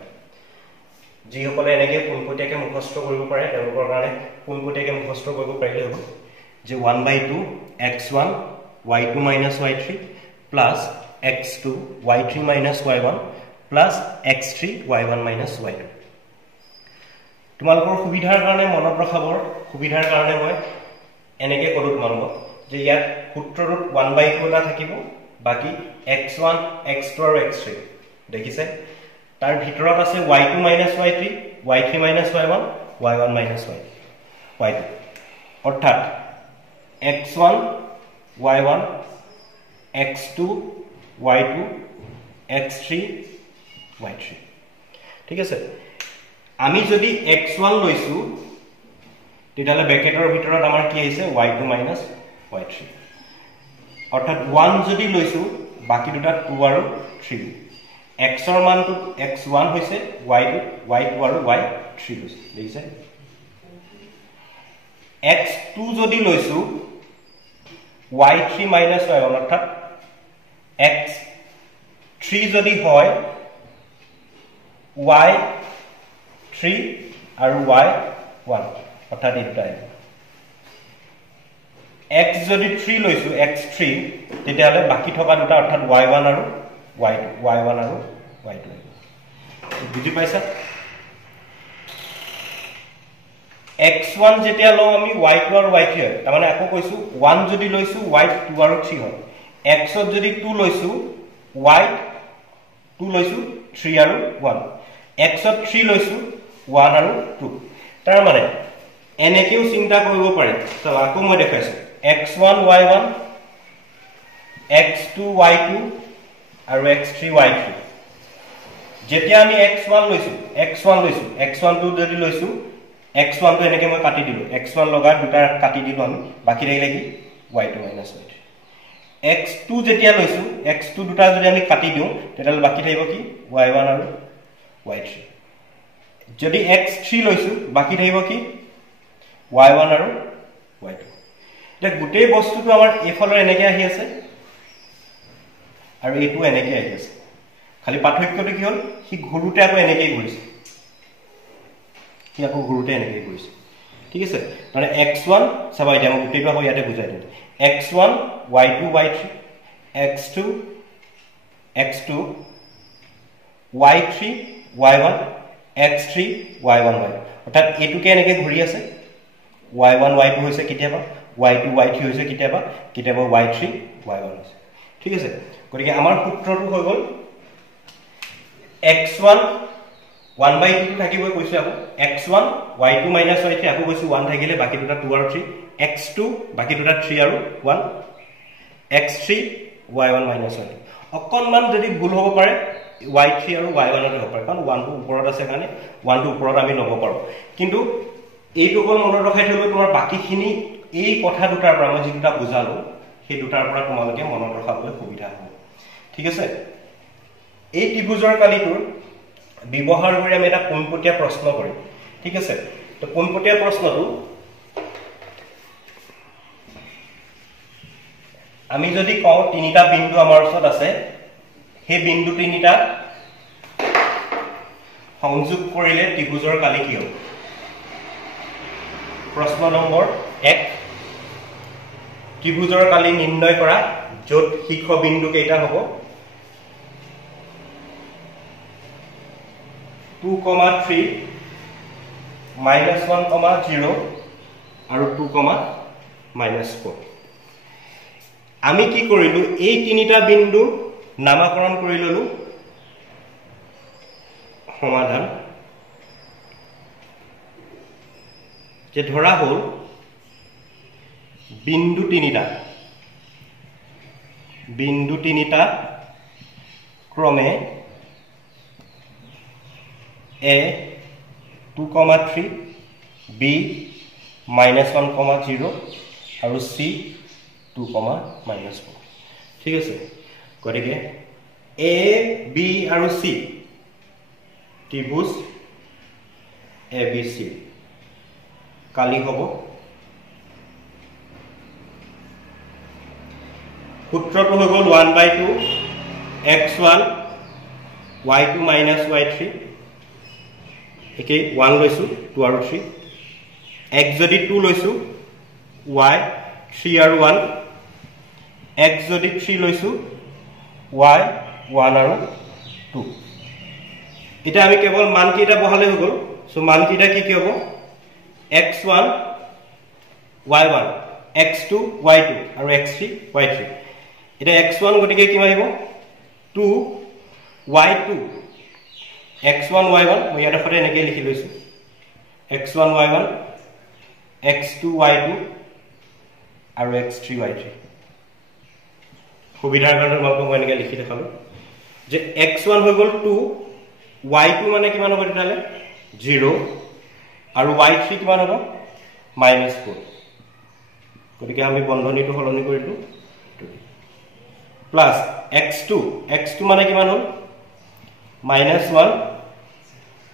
যি সকলে এনেকে পোনপটীয়াকৈ মুখস্থ কৰিব পাৰে তেওঁলোকৰ কাৰণে পোনপটীয়াকৈ মুখস্থ কৰিব পাৰিলে হ'ব যে 1/2 x1 y2 - y3 plus x2 y3 - y1 plus x3 y1 - y2 তোমালোকৰ সুবিধাৰ কাৰণে মনত ৰখাবৰ সুবিধাৰ কাৰণে মই এনেকে কৰো তোমালোকক যে ইয়াত সূত্ৰটোত 1/2 এটা থাকিব বাকি x1 x2 আৰু x3 দেখিছে তাৰ ভিতৰত আছে y2 - y3 y3 - y1 y1 - y2 অৰ্থাৎ x1 y1 x2 y2 x3 y3 ঠিক আছে আমি যদি x1 লৈছো তেতিয়ালে ব্ৰ্যাকেটৰ ভিতৰত আমাৰ কি আহিছে y2 - y3 অৰ্থাৎ 1 যদি লৈছো বাকি দুটা 2 আৰু 3 x ৰ মানটো x1 হৈছে y2 আৰু y3 লৈছো দেখিছে x2 যদি লৈছো y3 - y1 অৰ্থাৎ x3 যদি হয় y3 আৰু y1 অৰ্থাৎ এটা x যদি 3 লৈছো x3 তেতিয়ালে বাকি থকা দুটা অৰ্থাৎ y1 আৰু y2 y1 আৰু y2 বুজি পাইছা x1 যেতিয়া লও আমি y2 আৰু y3 হয় তাৰ মানে আকৌ কৈছো 1 যদি লৈছো y2 আৰু 3 হয় x ত যদি 2 লৈছো y2 লৈছো 3 আৰু 1 x ত 3 লৈছো 1 আৰু 2 তাৰ মানে এনেকেও চিন্তা কৰিব পাৰে চল আকৌ মই দেখাইছো x1 y1 x2 y2 আৰু x3 y3 যেতিয়া আমি x1 লৈছো x1 টো যদি লৈছো x1 টো এনেকে মই কাটি দিলো x1 লগা দুটা কাটি দিলো আমি বাকি ৰহিলে কি y2 - y3 x2 যেতিয়া লৈছো x2 দুটা যদি আমি কাটি দিও তেতিয়ালে বাকি থাকিব কি y1 আৰু y3 যদি x3 লৈছো বাকি থাকিব কি y1 আৰু y2 এটা গোটেই বস্তুটো আমাৰ এফালৰ এনেকে আহি আছে আৰু এটো এনেকে আহি আছে খালি পাৰ্থক্যটো কি হল কি ঘুৰুতে আকৌ এনেকে ঘুৰিছে কি আকৌ ঘুৰুতে এনেকে ঘুৰিছে ঠিক আছে মানে x1 সবাই এতিয়া মই গোটেইটো আকৌ ইয়াতে বুজাই দিম x1 y2 y3 x2 y3 y1 x3 y1 y অৰ্থাৎ এটোকে এনেকে ঘুৰি আছে y1 y2 হৈছে কিতিয়াবা y2 y3 হৈছে কিতিয়াবা y3 y1 হৈছে ঠিক আছে গতিকে আমাৰ সূত্ৰটো হৈ গল x1 1/2 থাকিব কৈছো আকৌ x1 y2 - y3 আকৌ কৈছো 1 থাকিলে বাকি দুটা 2 আৰু 3 x2 বাকি দুটা 3 আৰু 1 x3 y1 - y2 অকনমান যদি ভুল হ'ব পাৰে y3 আৰু y1 তে হ'ব পাৰে কাৰণ 1 টো ওপৰত আছে কাৰণে 1 টো ওপৰত আমি লব পাৰো কিন্তু এইটো কোন মনত ৰখাই থলো তোমাৰ বাকিখিনি এই কথা দুটাৰ পৰা মই যেটা বুজালো সেই দুটাৰ পৰা তোমালোকে মনত ৰখাবলৈ সুবিধা হ'ব ঠিক আছে এই ত্ৰিভুজৰ কালিটোৰ ব্যৱহাৰ কৰি আমি এটা পোনপটীয়া প্ৰশ্ন কৰিম ঠিক আছে তো পোনপটীয়া প্ৰশ্নটো আমি যদি কওঁ তিনিটা বিন্দু আমাৰ ওচৰত আছে সেই বিন্দু তিনিটা সংযোগ কৰিলে ত্ৰিভুজৰ কালি কি হ'ব প্ৰশ্ন নম্বৰ 1 ত্ৰিভুজৰ কালি নিৰ্ণয় কৰা য'ত শীৰ্ষ বিন্দু কেইটা হ'ব 2, 3 -1, 0 আৰু 2, -4 আমি কি কৰিলো এই তিনিটা বিন্দু নামকৰণ কৰি ললো সমাধান যে ধৰা হল বিন্দু তিনিটা ক্ৰমে A 2, 3 B -1, 0 আৰু C 2, -4 ঠিক আছে গতিকে A B আৰু C ত্ৰিভুজ ABC কালি হ'ব সূত্ৰটো হৈ গ'ল 1/2 x1 y2 - y3 একে 1 লৈছো 2 আৰু 3 x যদি 2 লৈছো y 3 আৰু 1 x যদি 3 লৈছো y 1 আৰু 2 এটা আমি কেৱল মান কেইটা বহালে হৈ গ'ল সো মান কেইটা কি হ'ব x1 y1 x2 y2 আৰু x3 y3 এটা x1 গটিকে কি আহিব 2 y2 x1 y1 মই ইয়াত ফটো এনেকৈ লিখি লৈছো x1 y1 x2 y2 আৰু x3 y3 সুবিধাৰ কাৰণে মই এনেকৈ লিখি দেখালো যে x1 হৈ গ'ল 2 y2 মানে কিমান হ'ব তেতিয়ালে 0 আৰু y3 কিমান হ'ব -4 গতিকে আমি বন্ধনীটো সলনি কৰিলো প্লাস x2 মানে কিমান হ'ল -1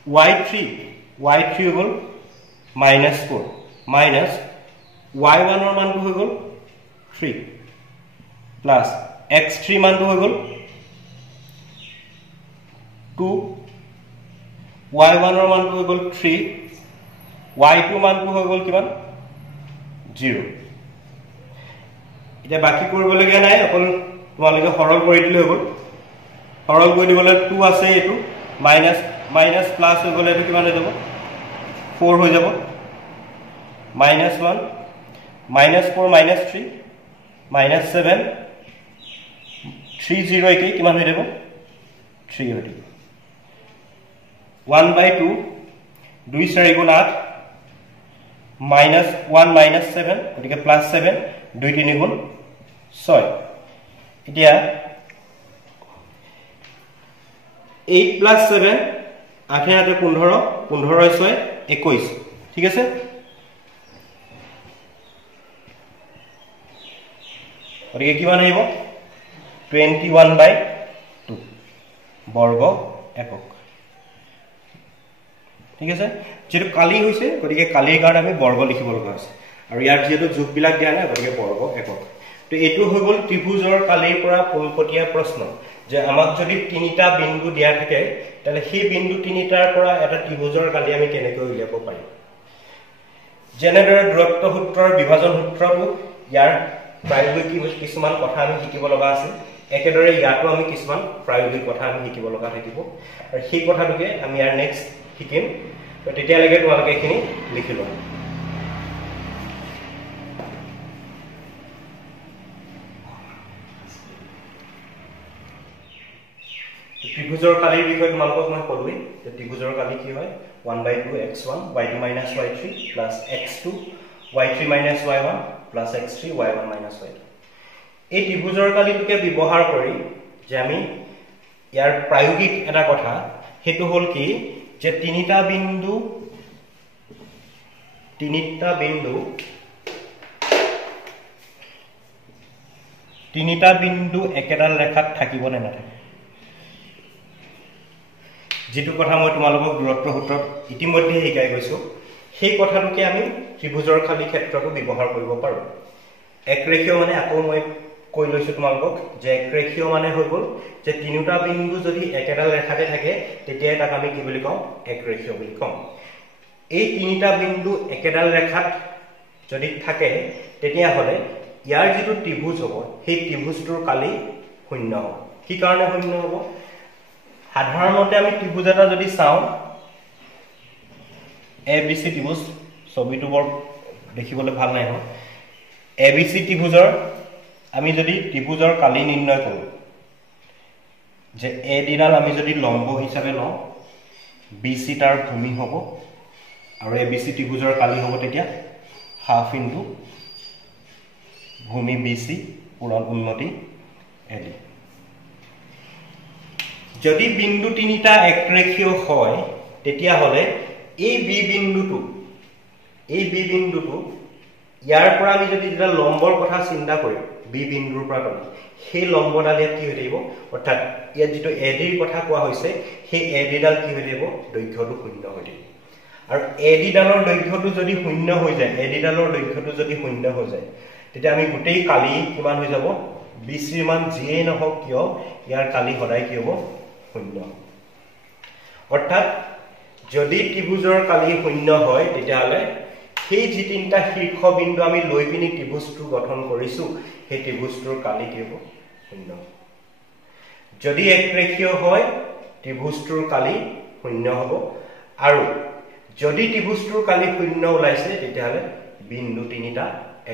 y3 হ'ল -4 মাইনাস y1 ৰ মানটো হৈ গ'ল 3 প্লাস x3 মানটো হৈ গ'ল 2 y1 ৰ মানটো হৈ গ'ল 3 y2 মানটো হৈ গ'ল কিমান 0 এটা বাকি কৰিবলগীয়া নাই অকল তোমালোকে সৰল কৰি দিলে হৈ গ'ল সৰল কৰি দিবলৈ 2 আছে এটো মাইনাস প্লাস হৈ গ'লে এটো কিমান হৈ যাব 4 হৈ যাব -1 -4 -3 -7 3 0 একে কিমান হৈ যাব 3 হৈ যাব 1/2 2 4 গুণ 8 -1 -7 গতিকে +7 2 3 গুণ 6 এতিয়া 8 + 7 8 8 15 15 6 21 ঠিক আছে গতিকে কিমান আহিব 21/2 বৰ্গ একক ঠিক আছে যেটো কালি হৈছে গতিকে কালিৰ কাৰণে আমি বৰ্গ লিখিব লগা আছে আৰু ইয়াৰ যেটো যোগ বিলাক দিয়া নাই গতিকে বৰ্গ একক তো এটো হৈ গ'ল ত্ৰিভুজৰ কালিৰ পৰা পোনপটীয়া প্ৰশ্ন যে আমাক যদি তিনিটা বিন্দু দিয়া থাকে তাহলে সেই বিন্দু তিনিটাৰ পৰা এটা ত্ৰিভুজৰ কালি আমি কেনেকৈ উলিয়াব পাৰিম যেনেদৰে দূৰত্ব সূত্ৰৰ বিভাজন সূত্ৰটো ইয়াৰ প্ৰায়োগিক কিছুমান কথা আমি শিকিব লগা আছে একেদৰে ইয়াতো আমি কিছুমান প্ৰায়োগিক কথা আমি শিকিব লগা থাকিব আৰু সেই কথাটোকে আমি ইয়াৰ নেক্সট শিকিম তো তেতিয়ালৈকে তোমালোকে এখিনি লিখি লোৱা ত্ৰিভুজৰ কালিৰ বিষয়ে তোমালোকক মই ক'লোই যে ত্ৰিভুজৰ কালি কি হয় 1/2 x1 y2 - y3 plus x2 y3 - y1 plus x3 y1 - y2 এই ত্ৰিভুজৰ কালিটোকে ব্যৱহাৰ কৰি যে আমি ইয়াৰ প্ৰায়োগিক এটা কথা হেতু হল কি যে তিনিটা বিন্দু একেডাল ৰেখাত থাকিব নে নাথাকে যেটো কথা মই তোমালোকক দূৰত্ব সূত্ৰত ইতিমধ্যে শিকাই গৈছো সেই কথাটোকে আমি ত্ৰিভুজৰ খালি ক্ষেত্ৰটো ব্যৱহাৰ কৰিব পাৰো এক ৰেখীয় মানে আকৌ মই কৈ লৈছো তোমালোকক যে একৰেখীয় মানে হৈ গল যে তিনিটা বিন্দু যদি একেডাল ৰেখাতে থাকে তেতিয়া তাক আমি কি বুলি কওঁ একৰেখীয় বুলি কওঁ এই তিনিটা বিন্দু একেডাল ৰেখাত যদি থাকে তেতিয়া হলে ইয়াৰ যেটো ত্ৰিভুজ হ'ব সেই ত্ৰিভুজটোৰ কালি শূন্য হ'ব কি কাৰণে শূন্য হ'ব সাধাৰণতে আমি ত্ৰিভুজ এটা যদি চাওঁ ABC ত্ৰিভুজ ছবিটো বৰ দেখিবলৈ ভাল নাই হয় ABC ত্ৰিভুজৰ আমি যদি ত্ৰিভুজৰ কালি নিৰ্ণয় কৰো যে A দিডাল আমি যদি লম্ব হিচাপে লওঁ BC তাৰ ভূমি হ'ব আৰু ABC ত্ৰিভুজৰ কালি হ'ব তেতিয়া হাফ ইনটু ভূমি BC পুৰণ উন্নতি AD যদি বিন্দু তিনিটা একৰেখীয় হয় তেতিয়া হলে এই B বিন্দুটো ইয়াৰ পৰা আমি যদি এটা লম্বৰ কথা চিন্তা কৰিম B বিন্দুৰ পৰা তল সেই লম্বডাল ইয়াত কি হৈ থাকিব অৰ্থাৎ ইয়াত যেটো AD ৰ কথা কোৱা হৈছে সেই AD ডাল কি হৈ থাকিব দৈৰ্ঘ্যটো শূন্য হৈ থাকিব আৰু AD ডালৰ দৈৰ্ঘ্যটো যদি শূন্য হৈ যায় AD ডালৰ দৈৰ্ঘ্যটো যদি শূন্য হৈ যায় তেতিয়া আমি গোটেই কালি কিমান হৈ যাব BC ৰ মান যিয়ে নহওক কিয় ইয়াৰ কালি সদায় কি হ'ব শূন্য অৰ্থাৎ যদি ত্ৰিভুজৰ কালি শূন্য হয় তেতিয়া হলে সেই যি তিনটা শীৰ্ষ বিন্দু আমি লৈ পিনি ত্ৰিভুজটো গঠন কৰিছো সেই ত্ৰিভুজটোৰ কালি কি হ'ব শূন্য যদি একৰেখীয় হয় ত্ৰিভুজটোৰ কালি শূন্য হ'ব আৰু যদি ত্ৰিভুজটোৰ কালি শূন্য ওলাইছে তেতিয়া হলে বিন্দু তিনিটা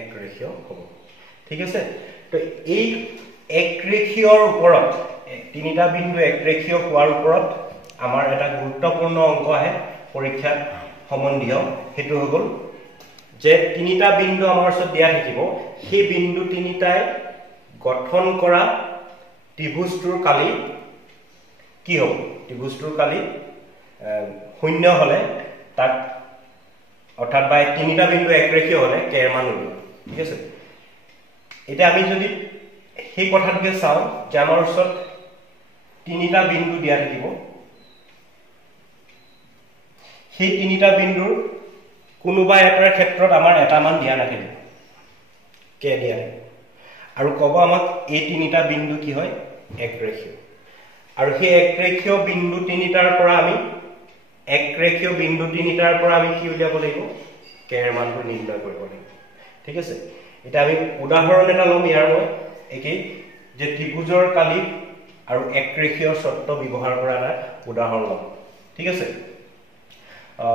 একৰেখীয় হ'ব ঠিক আছে তো এই একৰেখীয়ৰ ওপৰত তিনিটা বিন্দু একৰেখীয় হোৱাৰ ওপৰত আমাৰ এটা গুৰুত্বপূৰ্ণ অংক আহে পৰীক্ষাত সম্বন্ধীয় হেতু হৈ গল যে তিনিটা বিন্দু আমাৰ ওচৰত দিয়া থাকিব সেই বিন্দু তিনিটাই গঠন কৰা ত্ৰিভুজটোৰ কালি কি হ'ব ত্ৰিভুজটোৰ কালি শূন্য হলে তাক অৰ্থাৎ বাই তিনিটা বিন্দু একৰেখীয় হলে k এর মান উলিয়াব ঠিক আছে এটা আমি যদি সেই কথাটোকে চাও যে আমাৰ ওচৰত তিনিটা বিন্দু দিয়া থাকিব সেই তিনিটা বিন্দুৰ কোনোবা এটাৰ ক্ষেত্ৰত আমাৰ এটা মান দিয়া নাথাকিব k দিয়া আৰু কব আমাক এই তিনিটা বিন্দু কি হয় একৰেখীয় আৰু সেই একৰেখীয় বিন্দু তিনিটাৰ পৰা আমি কি উলিয়াব লাগিব k এৰ মানটো নিৰ্ণয় কৰিব লাগিব ঠিক আছে এটা আমি উদাহৰণ এটা লম ইয়াৰ মই একেই যে ত্ৰিভুজৰ কালি আৰু একৰেখীয় শৰ্ত ব্যৱহাৰ কৰা এটা উদাহৰণ লম ঠিক আছে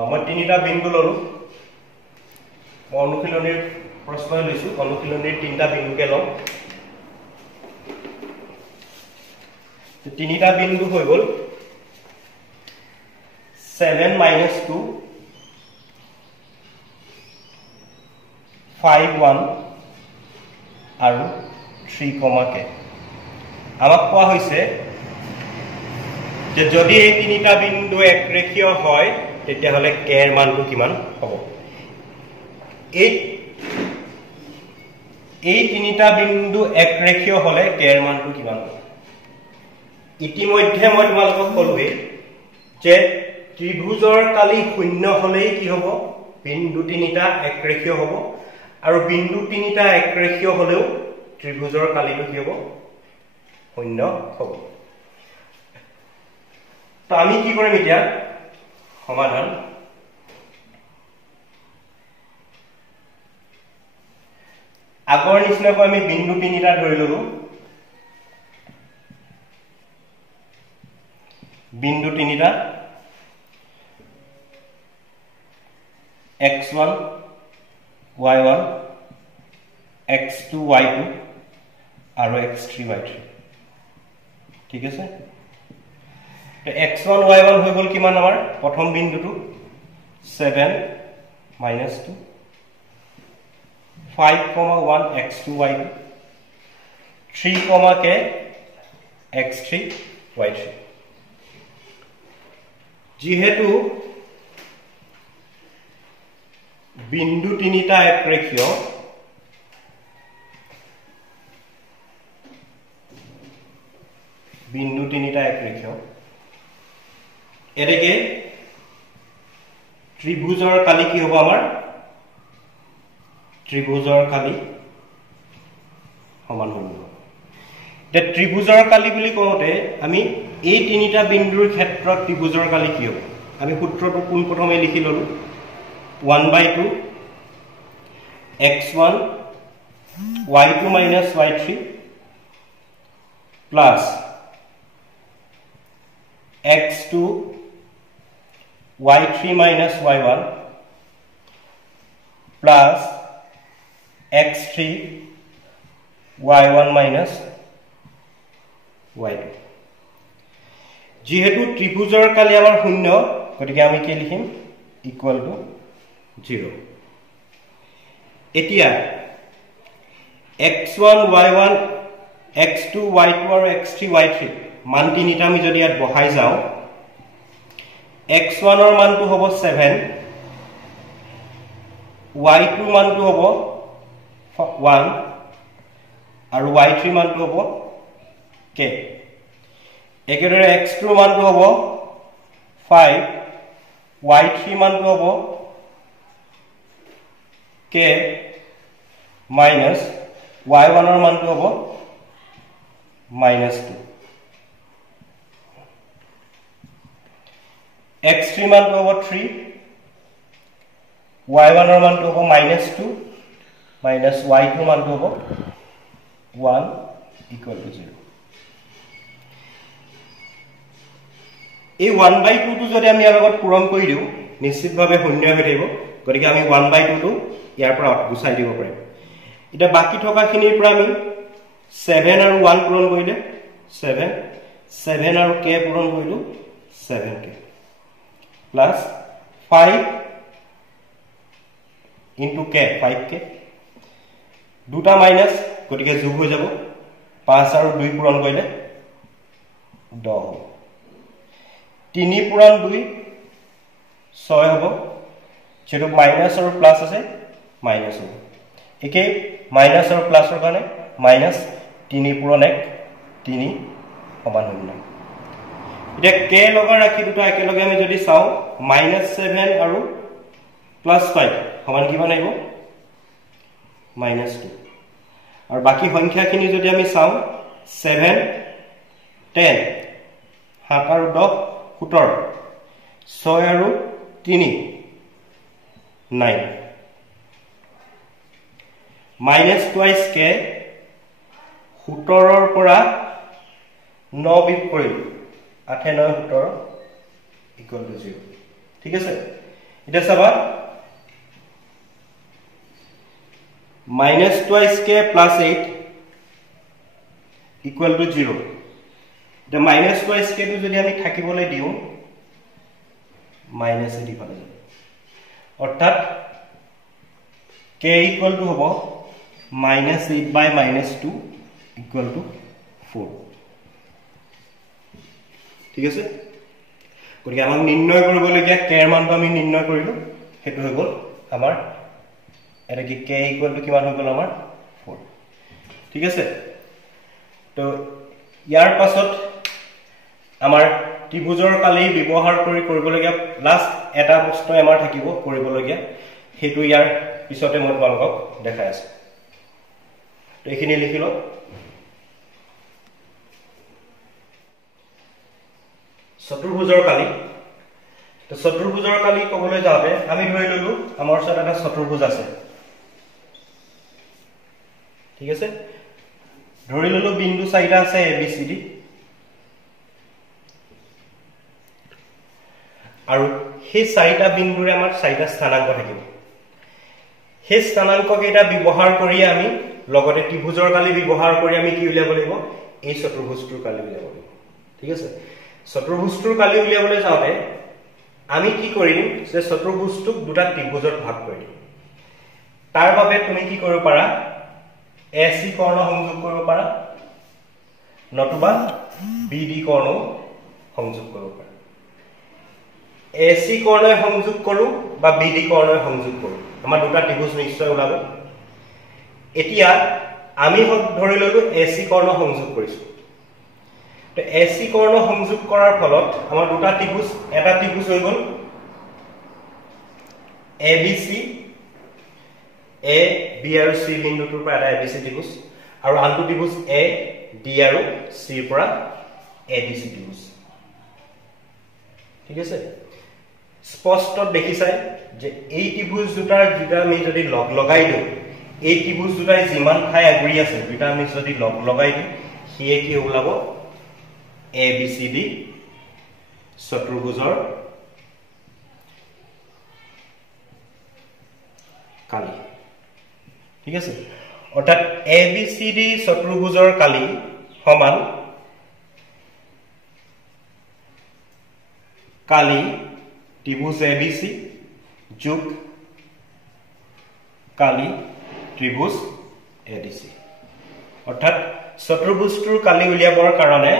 মই তিনিটা বিন্দু ললো মই অনুশীলনীৰ প্ৰশ্ন লৈছো অনুশীলনীৰ তিনিটা বিন্দুকে লম তিনিটা বিন্দু হৈ গল 7 - 2 5 1 আৰু 3, k আমাক কোৱা হৈছে যে যদি এই তিনিটা বিন্দু একৰেখীয় হয় তেতিয়া হলে k এৰ মানটো কিমান হ'ব এই তিনিটা বিন্দু একৰেখীয় হলে k এৰ মানটো কিমান হ'ব ইতিমধ্যে মই তোমালোকক কলোৱে যে ত্ৰিভুজৰ কালি শূন্য হলেই কি হ'ব বিন্দু তিনিটা একৰেখীয় হ'ব আৰু বিন্দু তিনিটা একৰেখীয় হলেও ত্ৰিভুজৰ কালিটো কি হ'ব শূন্য হ'ব তো আমি কি কৰিম এতিয়া সমাধান আগৰ নিচিনাকৈ আমি বিন্দু তিনিটা ধৰি ললো বিন্দু তিনিটা x1 y1 x2 y2 আৰু x3 y3 ঠিক আছে তো x1 y1 হৈ গল কিমান আমাৰ প্ৰথম বিন্দুটো 7 - 2 5, 1 x2 y2 3, k x3 y3 যেহেতু বিন্দু তিনিটা একৰেখীয় এটাকে ত্ৰিভুজৰ কালি কি হ'ব আমাৰ ত্ৰিভুজৰ কালি সমান হ'ব তে ত্ৰিভুজৰ কালি বুলি কওঁতে আমি এই তিনিটা বিন্দুৰ ক্ষেত্ৰত ত্ৰিভুজৰ কালি কি হ'ব আমি সূত্ৰটো কোন প্ৰথমে লিখি ললো 1/2 x1 y2 minus y3 plus x2 y3 minus y1 plus x3 y1 minus y2 যেহেতু ত্ৰিভুজৰ কালি আমাৰ শূন্য গতিকে আমি কি লিখিম ইকুয়াল টু 0 এতিয়া x1 y1 x2 y2 আৰু x3 y3 মান তিনিটা আমি যদি ইয়াত বহাই যাও x1 ৰ মানটো হ'ব 7 y2 মানটো হ'ব 1 আৰু y3 মানটো হ'ব k একেদৰে x2 মানটো হ'ব 5 y3 মানটো হ'ব k minus y1 ৰ মানটো হ'ব -2 x3 মানটো হ'ব 3 y1 ৰ মানটো হ'ব -2 minus y2 মানটো হ'ব 1 equal to 0 এই 1/2 টো যদি আমি ইয়াৰ লগত পূৰণ কৰি দিও নিশ্চিতভাৱে শূন্য হৈ থাকিব গতিকে আমি 1/2 টো ইয়াৰ পৰা গুচাই দিব পাৰিম এটা বাকি থকা খিনিৰ পৰা আমি 7 আৰু 1 পূৰণ কৰিলে 7 আৰু k পূৰণ কৰিলো 7k plus 5 into k 5k দুটা মাইনাস গতিকে যোগ হৈ যাব 5 আৰু 2 পূৰণ কৰিলে 10 হ'ব 3 পূৰণ 2 6 হ'ব যেটো মাইনাস আৰু প্লাস আছে মাইনাস হ'ব একে মাইনাস আৰু প্লাসৰ কাৰণে মাইনাস 3 পূৰণ 1 3 সমান 0 এটা k লগা ৰাখি দুটা একেলগে আমি যদি চাও -7 আৰু +5 সমান কিমান আহিব -2 আৰু বাকি সংখ্যাখিনি যদি আমি চাও 7 10 7 আৰু 10 17 6 আৰু 3 9 minus twice k 17 ৰ পৰা 9 বিয়োগ কৰিলো 8 9 17 equal to 0 ঠিক আছে এটা চাবা minus twice k plus 8 equal to 0 the minus twice k টো যদি আমি থাকিবলৈ দিও minus এ দিবা যাব অর্থাৎ k equal to হ'ব -8 by -2 equal to 4 ঠিক আছে গতিকে আমাক নিৰ্ণয় কৰিবলগীয়া k এৰ মানটো আমি নিৰ্ণয় কৰিলো হেতু হৈ গল আমাৰ এটা কি k equal to কিমান হৈ গল আমাৰ 4 ঠিক আছে তো ইয়াৰ পাছত আমাৰ ত্ৰিভুজৰ কালি ব্যৱহাৰ কৰি কৰিবলগীয়া লাষ্ট এটা বস্তু আমাৰ থাকিব কৰিবলগীয়া হেতু ইয়াৰ পিছতে মই তোমালোকক দেখাই আছো তো এখিনি লিখি লও চতুৰ্ভুজৰ কালি তো চতুৰ্ভুজৰ কালি কবলৈ যাওঁতে আমি ধৰি ললো আমাৰ ওচৰত এটা চতুৰ্ভুজ আছে ঠিক আছে ধৰি ললো বিন্দু চাৰিটা আছে a b c d আৰু সেই চাৰিটা বিন্দুৰে আমাৰ চাৰিটা স্থানাংক থাকিব সেই স্থানাংক কেইটা ব্যৱহাৰ কৰি আমি লগতে ত্ৰিভুজৰ কালি ব্যৱহাৰ কৰি আমি কি উলিয়াব লাগিব এই চতুৰ্ভুজটোৰ কালি উলিয়াব লাগিব ঠিক আছে চতুৰ্ভুজটোৰ কালি উলিয়াবলৈ যাওঁতে আমি কি কৰিম যে চতুৰ্ভুজটোক দুটা ত্ৰিভুজত ভাগ কৰি দিম তাৰ বাবে তুমি কি কৰিব পাৰা AC কৰ্ণ সংযোগ কৰিব পাৰা নতুবা BD কৰ্ণ সংযোগ কৰিব পাৰা AC কৰ্ণ সংযোগ কৰো বা BD কৰ্ণ সংযোগ কৰো আমাৰ দুটা ত্ৰিভুজ নিশ্চয় ওলাব এতিয়া আমি ধৰি ললো AC কৰ্ণ সংযোগ কৰিছো তো AC কৰ্ণ সংযোগ কৰাৰ ফলত আমাৰ দুটা ত্ৰিভুজ এটা ত্ৰিভুজ হৈ গল ABC A B আৰু C বিন্দুটোৰ পৰা এটা ABC ত্ৰিভুজ আৰু আনটো ত্ৰিভুজ A ডি আৰু চিৰ পৰা এবিচি ত্ৰিভুজ ঠিক আছে স্পষ্ট দেখিছাই যে এই ত্ৰিভুজ দুটাৰ দুটা আমি যদি লগ লগাই দিওঁ এই ত্ৰিভুজ দুটাই যিমান ঠাই আগুৰি আছে দুটা আমি যদি লগ লগাই দিওঁ সিয়ে কি ওলাব এবিসিডি চতুৰ্ভুজৰ কালি ঠিক আছে অৰ্থাৎ এবিসিডি চতুৰ্ভুজৰ কালি সমান কালি ত্ৰিভুজ এবিসি যোগ কালি ত্ৰিভুজ এডিসি অৰ্থাৎ চতুৰ্ভুজটোৰ কালি উলিয়াবৰ কাৰণে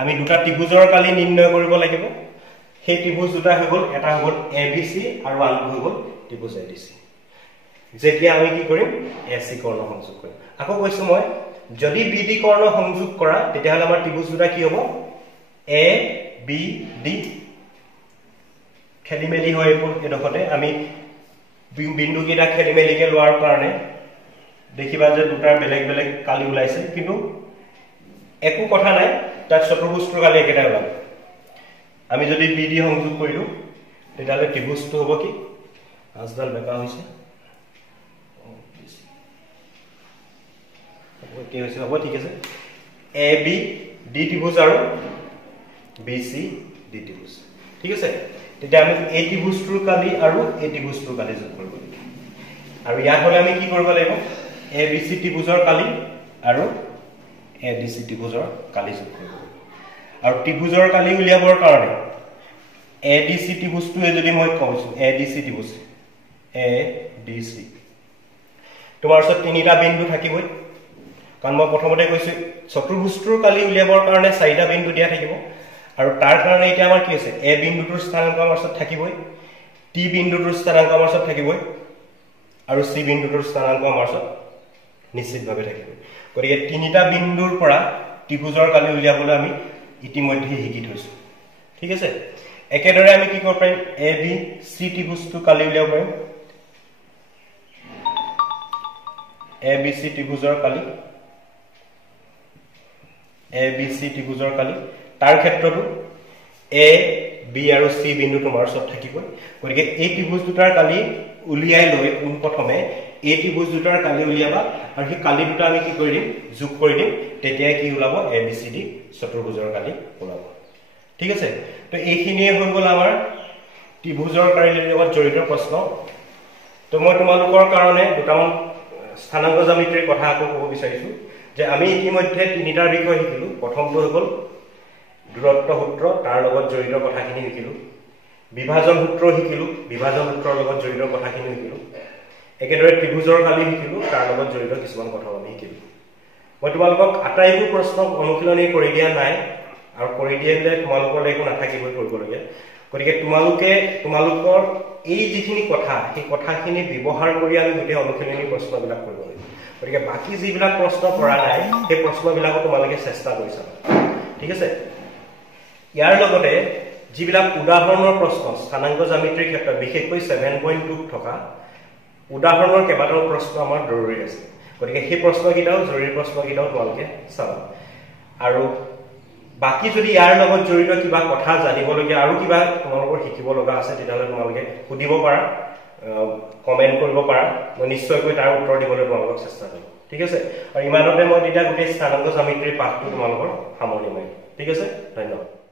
আমি দুটা ত্ৰিভুজৰ কালি নিৰ্ণয় কৰিব লাগিব সেই ত্ৰিভুজ দুটা হৈ গ'ল এটা হৈ গ'ল এবিসি আৰু আনটো হৈ গ'ল ত্ৰিভুজ এডিসি যেতিয়া আমি কি কৰিম এসি কৰ্ণ সংযোগ কৰিম আকৌ কৈছো মই যদি বিডি কৰ্ণ সংযোগ কৰা তেতিয়াহলে আমাৰ ত্ৰিভুজ দুটা কি হ'ব এ বি ডি খেলিমেলি হৈ এডখতে আমি বিন্দু কেইটা খেলিমেলিকে লোৱাৰ কাৰণে দেখিবা যে দুটাৰ বেলেগ বেলেগ কালি ওলাইছে কিন্তু একো কথা নাই তাৰ চতুৰ্ভুজটোৰ কালি একেটা ওলাব আমি যদি বিডি সংযোগ কৰিলো তেতিয়াহলে ত্ৰিভুজটো হ'ব কি আজদাল বেকা হৈছে কি হৈছে হ'ব ঠিক আছে এ বি ডি ত্ৰিভুজ আৰু বি সি ডি ত্ৰিভুজ ঠিক আছে তেতিয়া আমি এই ত্ৰিভুজটোৰ কালি আৰু এই ত্ৰিভুজটোৰ কালি যোগ কৰিব লাগিব আৰু ইয়াত হলে আমি কি কৰিব লাগিব এ বি সি ত্ৰিভুজৰ কালি আৰু এ ডি সি ত্ৰিভুজৰ কালি যোগ কৰিব লাগিব আৰু ত্ৰিভুজৰ কালি উলিয়াবৰ কাৰণে এ ডি সি ত্ৰিভুজটোৱে যদি মই কৈছো A D C ত্ৰিভুজ A D সি তোমাৰ ওচৰত তিনিটা বিন্দু থাকিবই কাৰণ মই প্ৰথমতে কৈছো চতুৰ্ভুজটোৰ কালি উলিয়াবৰ কাৰণে চাৰিটা বিন্দু দিয়া থাকিব আৰু তাৰ কাৰণে এতিয়া আমাৰ কি আছে এ বিন্দুটোৰ স্থানাংক আমাৰ ওচৰত থাকিবই টি বিন্দুটোৰ স্থানাংক আমাৰ ওচৰত থাকিবই আৰু সি বিন্দুটোৰ স্থানাংক আমাৰ ওচৰত নিশ্চিতভাৱে থাকিব গতিকে তিনিটা বিন্দুৰ পৰা ত্ৰিভুজৰ কালি উলিয়াবলৈ আমি ইতিমধ্যে শিকি থৈছো ঠিক আছে একেদৰে আমি কি কৰিব পাৰিম এ বি সি ত্ৰিভুজটো কালি উলিয়াব পাৰিম A B C ত্ৰিভুজৰ Kali A B সি ত্ৰিভুজৰ কালি তাৰ ক্ষেত্ৰতো এ বি আৰু সি বিন্দু তোমাৰ ওচৰত থাকিবই গতিকে এই ত্ৰিভুজ দুটাৰ কালি উলিয়াই লৈ প্ৰথমে এই ত্ৰিভুজ দুটাৰ কালি উলিয়াবা আৰু সেই কালি দুটা আমি কি কৰি দিম যোগ কৰি দিম তেতিয়া কি ওলাব এ বি সি ডি চতুৰ্ভুজৰ কালি ওলাব ঠিক আছে তো এইখিনিয়ে হৈ গ'ল আমাৰ ত্ৰিভুজৰ কালিৰ লগত জড়িত প্ৰশ্ন তো মই তোমালোকৰ কাৰণে দুটামান স্থানাংক জ্যামিতিৰ কথা আকৌ ক'ব বিচাৰিছো যে আমি ইতিমধ্যে তিনিটাৰ বিষয় শিকিলো প্ৰথমটো হৈ গ'ল দূৰত্ব সূত্ৰ তাৰ লগত জড়িত কথাখিনি শিকিলো বিভাজন সূত্ৰ শিকিলো বিভাজন সূত্ৰৰ লগত জড়িত কথাখিনি শিকিলো একেদৰে ত্ৰিভুজৰ কালি শিকিলো তাৰ লগত জড়িত কিছুমান কথা আমি শিকিলো মই তোমালোকক আটাইবোৰ প্ৰশ্ন অনুশীলনী কৰি দিয়া নাই আৰু কৰি দিলে তোমালোকৰ একো নাথাকিবই কৰিবলগীয়া গতিকে তোমালোকৰ এই যিখিনি কথা সেই কথাখিনি ব্যৱহাৰ কৰি আমি গোটেই অনুশীলনী প্ৰশ্নবিলাক কৰিব লাগিব গতিকে বাকি যিবিলাক প্ৰশ্ন কৰা নাই সেই প্ৰশ্নবিলাকো তোমালোকে চেষ্টা কৰি চাবা ঠিক আছে ইয়াৰ লগতে যিবিলাক উদাহৰণৰ প্ৰশ্ন স্থানাংক জ্যামিতিৰ ক্ষেত্ৰত বিশেষকৈ 7.2 থকা উদাহৰণৰ কেইবাটাও প্ৰশ্ন আমাৰ জৰুৰী আছে গতিকে সেই প্ৰশ্নকেইটাও জৰুৰী প্ৰশ্নকেইটাও তোমালোকে চাবা আৰু বাকি যদি ইয়াৰ লগত জড়িত কিবা কথা জানিবলগীয়া আৰু কিবা তোমালোকৰ শিকিব লগা আছে তেতিয়াহ'লে তোমালোকে সুধিব পাৰা কমেন্ট কৰিব পাৰা মই নিশ্চয়কৈ তাৰ উত্তৰ দিবলৈ তোমালোকক চেষ্টা কৰিম ঠিক আছে আৰু ইমানতে মই তেতিয়া গোটেই স্থানাংক জ্যামিতিৰ পাঠটো তোমালোকৰ সামৰণি মাৰিম ঠিক আছে ধন্যবাদ